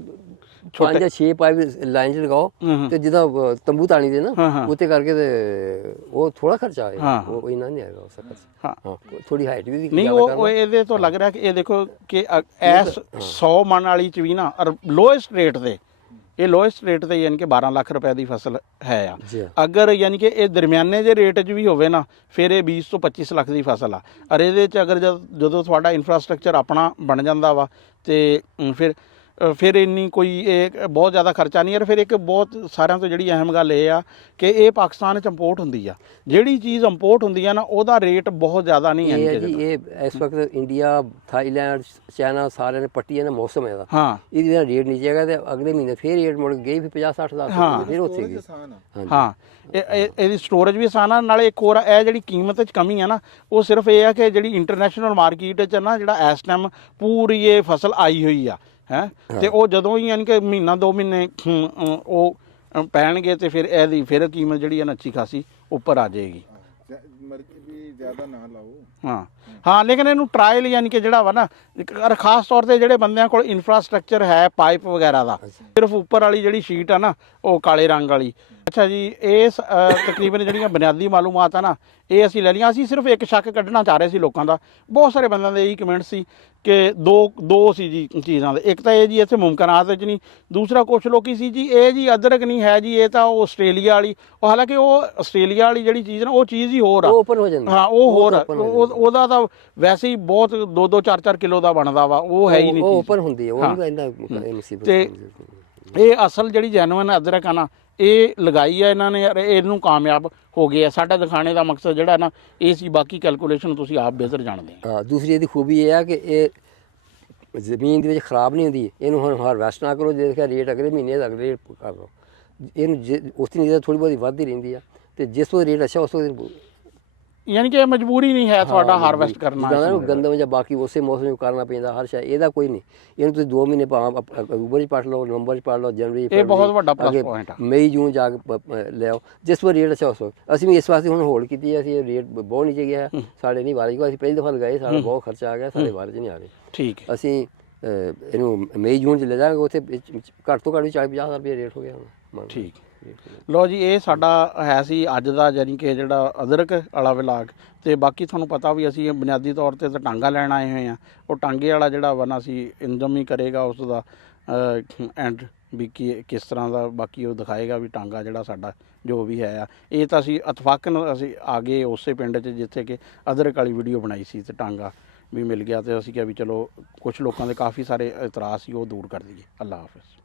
5 ਜਾਂ 6 ਪਾਈਪ ਲਾਈਨ 'ਚ ਲਗਾਓ ਤੇ ਜਿੱਦਾਂ ਤੰਬੂ ਤਾਣੀ ਦੇ ਨਾ ਉੱਤੇ ਕਰਕੇ, ਤੇ ਉਹ ਥੋੜਾ ਖਰਚਾ ਆਏਗਾ, ਉਹ ਇੰਨਾ ਨਹੀਂ ਆਏਗਾ ਉਸ ਖਰਚਾ। ਹਾਂ, ਥੋੜੀ ਹਾਈਟ ਵੀ ਨਹੀਂ, ਉਹ ਇਹਦੇ ਤੋਂ ਲੱਗ ਰਿਹਾ ਕਿ ਇਹ ਦੇਖੋ ਕਿ ਐਸ 100 ਮਣ ਵਾਲੀ 'ਚ ਵੀ ਨਾ ਲੋਐਸਟ ਰੇਟ ਤੇ ਇਹ ਲੋਐਸਟ ਰੇਟ ਤੇ ਯਾਨੀ ਕਿ 12 ਲੱਖ ਰੁਪਏ ਦੀ ਫਸਲ ਹੈ ਆ। ਜੀ। ਅਗਰ ਯਾਨੀ ਕਿ ਇਹ ਦਰਮਿਆਨੇ ਦੇ ਰੇਟ 'ਚ ਵੀ ਹੋਵੇ ਨਾ ਫਿਰ ਇਹ 20 ਤੋਂ 25 ਲੱਖ ਦੀ ਫਸਲ ਆ। ਔਰ ਇਹਦੇ 'ਚ ਅਗਰ ਜਦੋਂ ਤੁਹਾਡਾ ਇਨਫਰਾਸਟ੍ਰਕਚਰ ਆਪਣਾ ਬਣ ਜਾਂਦਾ ਵਾ ਤੇ ਫਿਰ ਇੰਨੀ ਕੋਈ ਇਹ ਬਹੁਤ ਜ਼ਿਆਦਾ ਖਰਚਾ ਨਹੀਂ। ਔਰ ਫਿਰ ਇੱਕ ਬਹੁਤ ਸਾਰਿਆਂ ਤੋਂ ਜਿਹੜੀ ਅਹਿਮ ਗੱਲ ਇਹ ਆ ਕਿ ਇਹ ਪਾਕਿਸਤਾਨ 'ਚ ਇੰਪੋਰਟ ਹੁੰਦੀ ਆ। ਜਿਹੜੀ ਚੀਜ਼ ਇੰਪੋਰਟ ਹੁੰਦੀ ਆ ਨਾ ਉਹਦਾ ਰੇਟ ਬਹੁਤ ਜ਼ਿਆਦਾ ਨਹੀਂ ਇਹ ਹੈ ਹੈ ਜੀ, ਇਹ ਇਸ ਵਕਤ ਇੰਡੀਆ, ਥਾਈਲੈਂਡ, ਚਾਈਨਾ ਸਾਰਿਆਂ ਨੇ ਪੱਟੀ ਹੈ ਨਾ ਮੌਸਮ ਹੈ ਦਾ, ਹਾਂ ਇਹਦੀ ਜਿਹੜਾ ਰੇਟ ਨੀਚੇ ਹੈਗਾ ਤੇ ਅਗਲੇ ਮਹੀਨੇ ਫਿਰ ਰੇਟ ਮੁੜ ਗਈ ਫਿਰ 50-60 ਹਜ਼ਾਰ ਫਿਰ ਉੱਥੇ ਗਈ। ਹਾਂ ਇਹਦੀ ਸਟੋਰੇਜ ਵੀ ਆਸਾਨ ਆ। ਨਾਲੇ ਇੱਕ ਹੋਰ ਇਹ ਜਿਹੜੀ ਕੀਮਤ 'ਚ ਕਮੀ ਆ ਨਾ ਉਹ ਸਿਰਫ ਇਹ ਆ ਕਿ ਜਿਹੜੀ ਇੰਟਰਨੈਸ਼ਨਲ ਮਾਰਕੀਟ 'ਚ ਨਾ ਜਿਹੜਾ ਇਸ ਟਾਈਮ ਪੂਰੀ ਇਹ ਫਸਲ ਆਈ ਹੋਈ ਆ ਹੈ ਤੇ ਉਹ ਜਦੋਂ ਹੀ ਯਾਨੀ ਕਿ ਮਹੀਨਾ 2 ਮਹੀਨੇ ਉਹ ਪੈਣਗੇ ਤੇ ਫਿਰ ਇਹਦੀ ਫਿਰ ਕੀਮਤ ਜਿਹੜੀ ਆ ਨਾ ਅੱਛੀ ਖਾਸੀ ਉੱਪਰ ਆ ਜਾਏਗੀ। ਵੀ ਜ਼ਿਆਦਾ ਨਾ ਲਾਓ। ਹਾਂ ਲੇਕਿਨ ਇਹਨੂੰ ਟਰਾਇਲ ਯਾਨੀ ਕਿ ਜਿਹੜਾ ਵਾ ਨਾ ਖਾਸ ਤੌਰ ਤੇ ਜਿਹੜੇ ਬੰਦਿਆਂ ਕੋਲ ਇਨਫਰਾਸਟ੍ਰਕਚਰ ਹੈ ਪਾਈਪ ਵਗੈਰਾ ਦਾ, ਸਿਰਫ ਉੱਪਰ ਵਾਲੀ ਜਿਹੜੀ ਸ਼ੀਟ ਆ ਨਾ ਉਹ ਕਾਲੇ ਰੰਗ ਵਾਲੀ। ਅੱਛਾ ਜੀ, ਇਸ ਤਕਰੀਬਨ ਜਿਹੜੀਆਂ ਬੁਨਿਆਦੀ ਮਾਲੂਮਾਤ ਆ ਨਾ ਇਹ ਅਸੀਂ ਲੈ ਲਈਆਂ। ਅਸੀਂ ਸਿਰਫ ਇੱਕ ਸ਼ੱਕ ਕੱਢਣਾ ਚਾਹ ਰਹੇ ਸੀ ਲੋਕਾਂ ਦਾ। ਬਹੁਤ ਸਾਰੇ ਬੰਦਿਆਂ ਦੇ ਇਹੀ ਕਮੈਂਟ ਸੀ ਕਿ ਦੋ ਸੀ ਜੀ ਚੀਜ਼ਾਂ ਦੇ। ਇੱਕ ਤਾਂ ਇਹ ਜੀ ਇੱਥੇ ਮੁਮਕਿਨਾਤ ਵਿੱਚ ਨਹੀਂ, ਦੂਸਰਾ ਕੁਛ ਲੋਕੀ ਸੀ ਜੀ ਇਹ ਜੀ ਅਦਰਕ ਨਹੀਂ ਹੈ ਜੀ, ਇਹ ਤਾਂ ਉਹ ਆਸਟ੍ਰੇਲੀਆ ਵਾਲੀ। ਉਹ ਹਾਲਾਂਕਿ ਉਹ ਆਸਟ੍ਰੇਲੀਆ ਵਾਲੀ ਜਿਹੜੀ ਚੀਜ਼ ਨਾ ਉਹ ਚੀਜ਼ ਹੀ ਹੋਰ ਆ, ਉਹ ਉੱਪਰ ਹੋ ਜਾਂਦਾ। ਹਾਂ ਉਹ ਹੋਰ ਆ। ਉਹਦਾ ਤਾਂ ਵੈਸੇ ਹੀ ਬਹੁਤ 2-2 4-4 ਕਿਲੋ ਦਾ ਬਣਦਾ ਵਾ, ਉਹ ਹੈ ਹੀ ਨਹੀਂ ਉਹ ਚੀਜ਼। ਉੱਪਰ ਹੁੰਦੀ ਹੈ, ਉਹ ਇੰਦਾ ਮੁਸੀਬਤ ਤੇ ਇਹ ਅਸਲ ਜਿਹੜੀ ਜੈਨੂਇਨ ਅਦਰਕ ਆ ਨਾ ਇਹ ਲਗਾਈ ਆ ਇਹਨਾਂ ਨੇ, ਇਹਨੂੰ ਕਾਮਯਾਬ ਹੋ ਗਏ ਆ। ਸਾਡਾ ਦਿਖਾਣੇ ਦਾ ਮਕਸਦ ਜਿਹੜਾ ਨਾ ਇਹ ਸੀ, ਬਾਕੀ ਕੈਲਕੂਲੇਸ਼ਨ ਤੁਸੀਂ ਆਪ ਬਿਹਤਰ ਜਾਣਦੇ ਆ। ਹਾਂ, ਦੂਸਰੀ ਇਹਦੀ ਖੂਬੀ ਇਹ ਹੈ ਕਿ ਇਹ ਜ਼ਮੀਨ ਦੇ ਵਿੱਚ ਖਰਾਬ ਨਹੀਂ ਹੁੰਦੀ। ਇਹਨੂੰ ਹੁਣ ਹਾਰਵੈਸਟ ਨਾ ਕਰੋ, ਜੇ ਰੇਟ ਅਗਲੇ ਮਹੀਨੇ ਦਾ ਅਗਲੇ ਰੇਟ ਕਰ ਲਓ। ਇਹਨੂੰ ਉਸ ਦੀ ਨਿਗਾਹ ਥੋੜੀ ਬਹੁਤੀ ਵੱਧਦੀ ਰਹਿੰਦੀ ਆ ਤੇ ਜਿਸ ਵੇਲੇ ਰੇਟ ਅੱਛਾ ਉਸ ਵੇਲੇ ਯਾਨੀ ਕਿ ਇਹ ਮਜਬੂਰੀ ਨਹੀਂ ਹੈ ਤੁਹਾਡਾ ਹਾਰਵੈਸਟ ਕਰਨਾ। ਗੰਦਮ ਜਾਂ ਬਾਕੀ ਉਸੇ ਮੌਸਮ ਵਿੱਚ ਕਰਨਾ ਪੈਂਦਾ ਹਰ ਸ਼ਾਇਦ, ਇਹਦਾ ਕੋਈ ਨਹੀਂ। ਇਹਨੂੰ ਤੁਸੀਂ 2 ਮਹੀਨੇ ਭਾਵੇਂ ਅਕਤੂਬਰ 'ਚ ਪੱਟ ਲਓ, ਨਵੰਬਰ 'ਚ ਪੱਟ ਲਓ, ਜਨਵਰੀ, ਇਹ ਬਹੁਤ ਵੱਡਾ ਪਲੱਸ ਪੁਆਇੰਟ ਆ। ਮਈ ਜੂਨ ਜਾ ਕੇ ਲਿਆਓ ਜਿਸ ਵੇਲੇ ਰੇਟ ਅੱਛਾ ਉਸ ਵੇਲੇ। ਅਸੀਂ ਵੀ ਇਸ ਵਾਸਤੇ ਹੁਣ ਹੋਲਡ ਕੀਤੀ ਹੈ। ਅਸੀਂ ਰੇਟ ਬਹੁਤ ਨੀਚੇ ਗਿਆ ਸਾਡੇ ਨਹੀਂ ਵਾਰੀ ਕੋ। ਅਸੀਂ ਪਹਿਲੀ ਦਫਾ ਲਗਾਏ, ਸਾਡਾ ਬਹੁਤ ਖਰਚਾ ਆ ਗਿਆ, ਸਾਡੇ ਵਾਰੀ 'ਚ ਨਹੀਂ ਆ ਰਹੇ। ਠੀਕ ਹੈ, ਅਸੀਂ ਇਹਨੂੰ ਮਈ ਜੂਨ 'ਚ ਲੈ ਜਾਵਾਂਗੇ, ਉੱਥੇ ਘੱਟ ਤੋਂ ਘੱਟ ਵੀ 40-50 ਹਜ਼ਾਰ ਰੁਪਏ ਰੇਟ ਹੋ ਗਿਆ ਹੁਣ। ਠੀਕ। ਲਓ ਜੀ, ਇਹ ਸਾਡਾ ਹੈ ਸੀ ਅੱਜ ਦਾ ਯਾਨੀ ਕਿ ਜਿਹੜਾ ਅਦਰਕ ਵਾਲਾ ਵਲਾਗ। ਤੇ ਬਾਕੀ ਤੁਹਾਨੂੰ ਪਤਾ ਵੀ ਅਸੀਂ ਬੁਨਿਆਦੀ ਤੌਰ ਤੇ ਤਾਂ ਟਾਂਗਾ ਲੈਣ ਆਏ ਹੋਏ ਆ। ਉਹ ਟਾਂਗੇ ਵਾਲਾ ਜਿਹੜਾ ਵਾ ਨਾ ਅਸੀਂ ਇੰਜਮ ਹੀ ਕਰੇਗਾ ਉਸ ਦਾ ਐਂਡ ਵੀ ਕਿਸ ਤਰ੍ਹਾਂ ਦਾ, ਬਾਕੀ ਉਹ ਦਿਖਾਏਗਾ ਵੀ ਟਾਂਗਾ ਜਿਹੜਾ ਸਾਡਾ ਜੋ ਵੀ ਹੈ ਆ। ਇਹ ਤਾਂ ਅਸੀਂ ਇਤਫਾਕਨ ਅਸੀਂ ਆ ਗਏ ਉਸੇ ਪਿੰਡ 'ਚ ਜਿੱਥੇ ਕਿ ਅਦਰਕ ਵਾਲੀ ਵੀਡੀਓ ਬਣਾਈ ਸੀ ਤੇ ਟਾਂਗਾ ਵੀ ਮਿਲ ਗਿਆ। ਤੇ ਅਸੀਂ ਕਿਹਾ ਵੀ ਚਲੋ ਕੁਛ ਲੋਕਾਂ ਦੇ ਕਾਫੀ ਸਾਰੇ ਇਤਰਾਜ਼ ਸੀ ਉਹ ਦੂਰ ਕਰ ਦਈਏ। ਅੱਲਾ ਹਾਫਿਜ਼।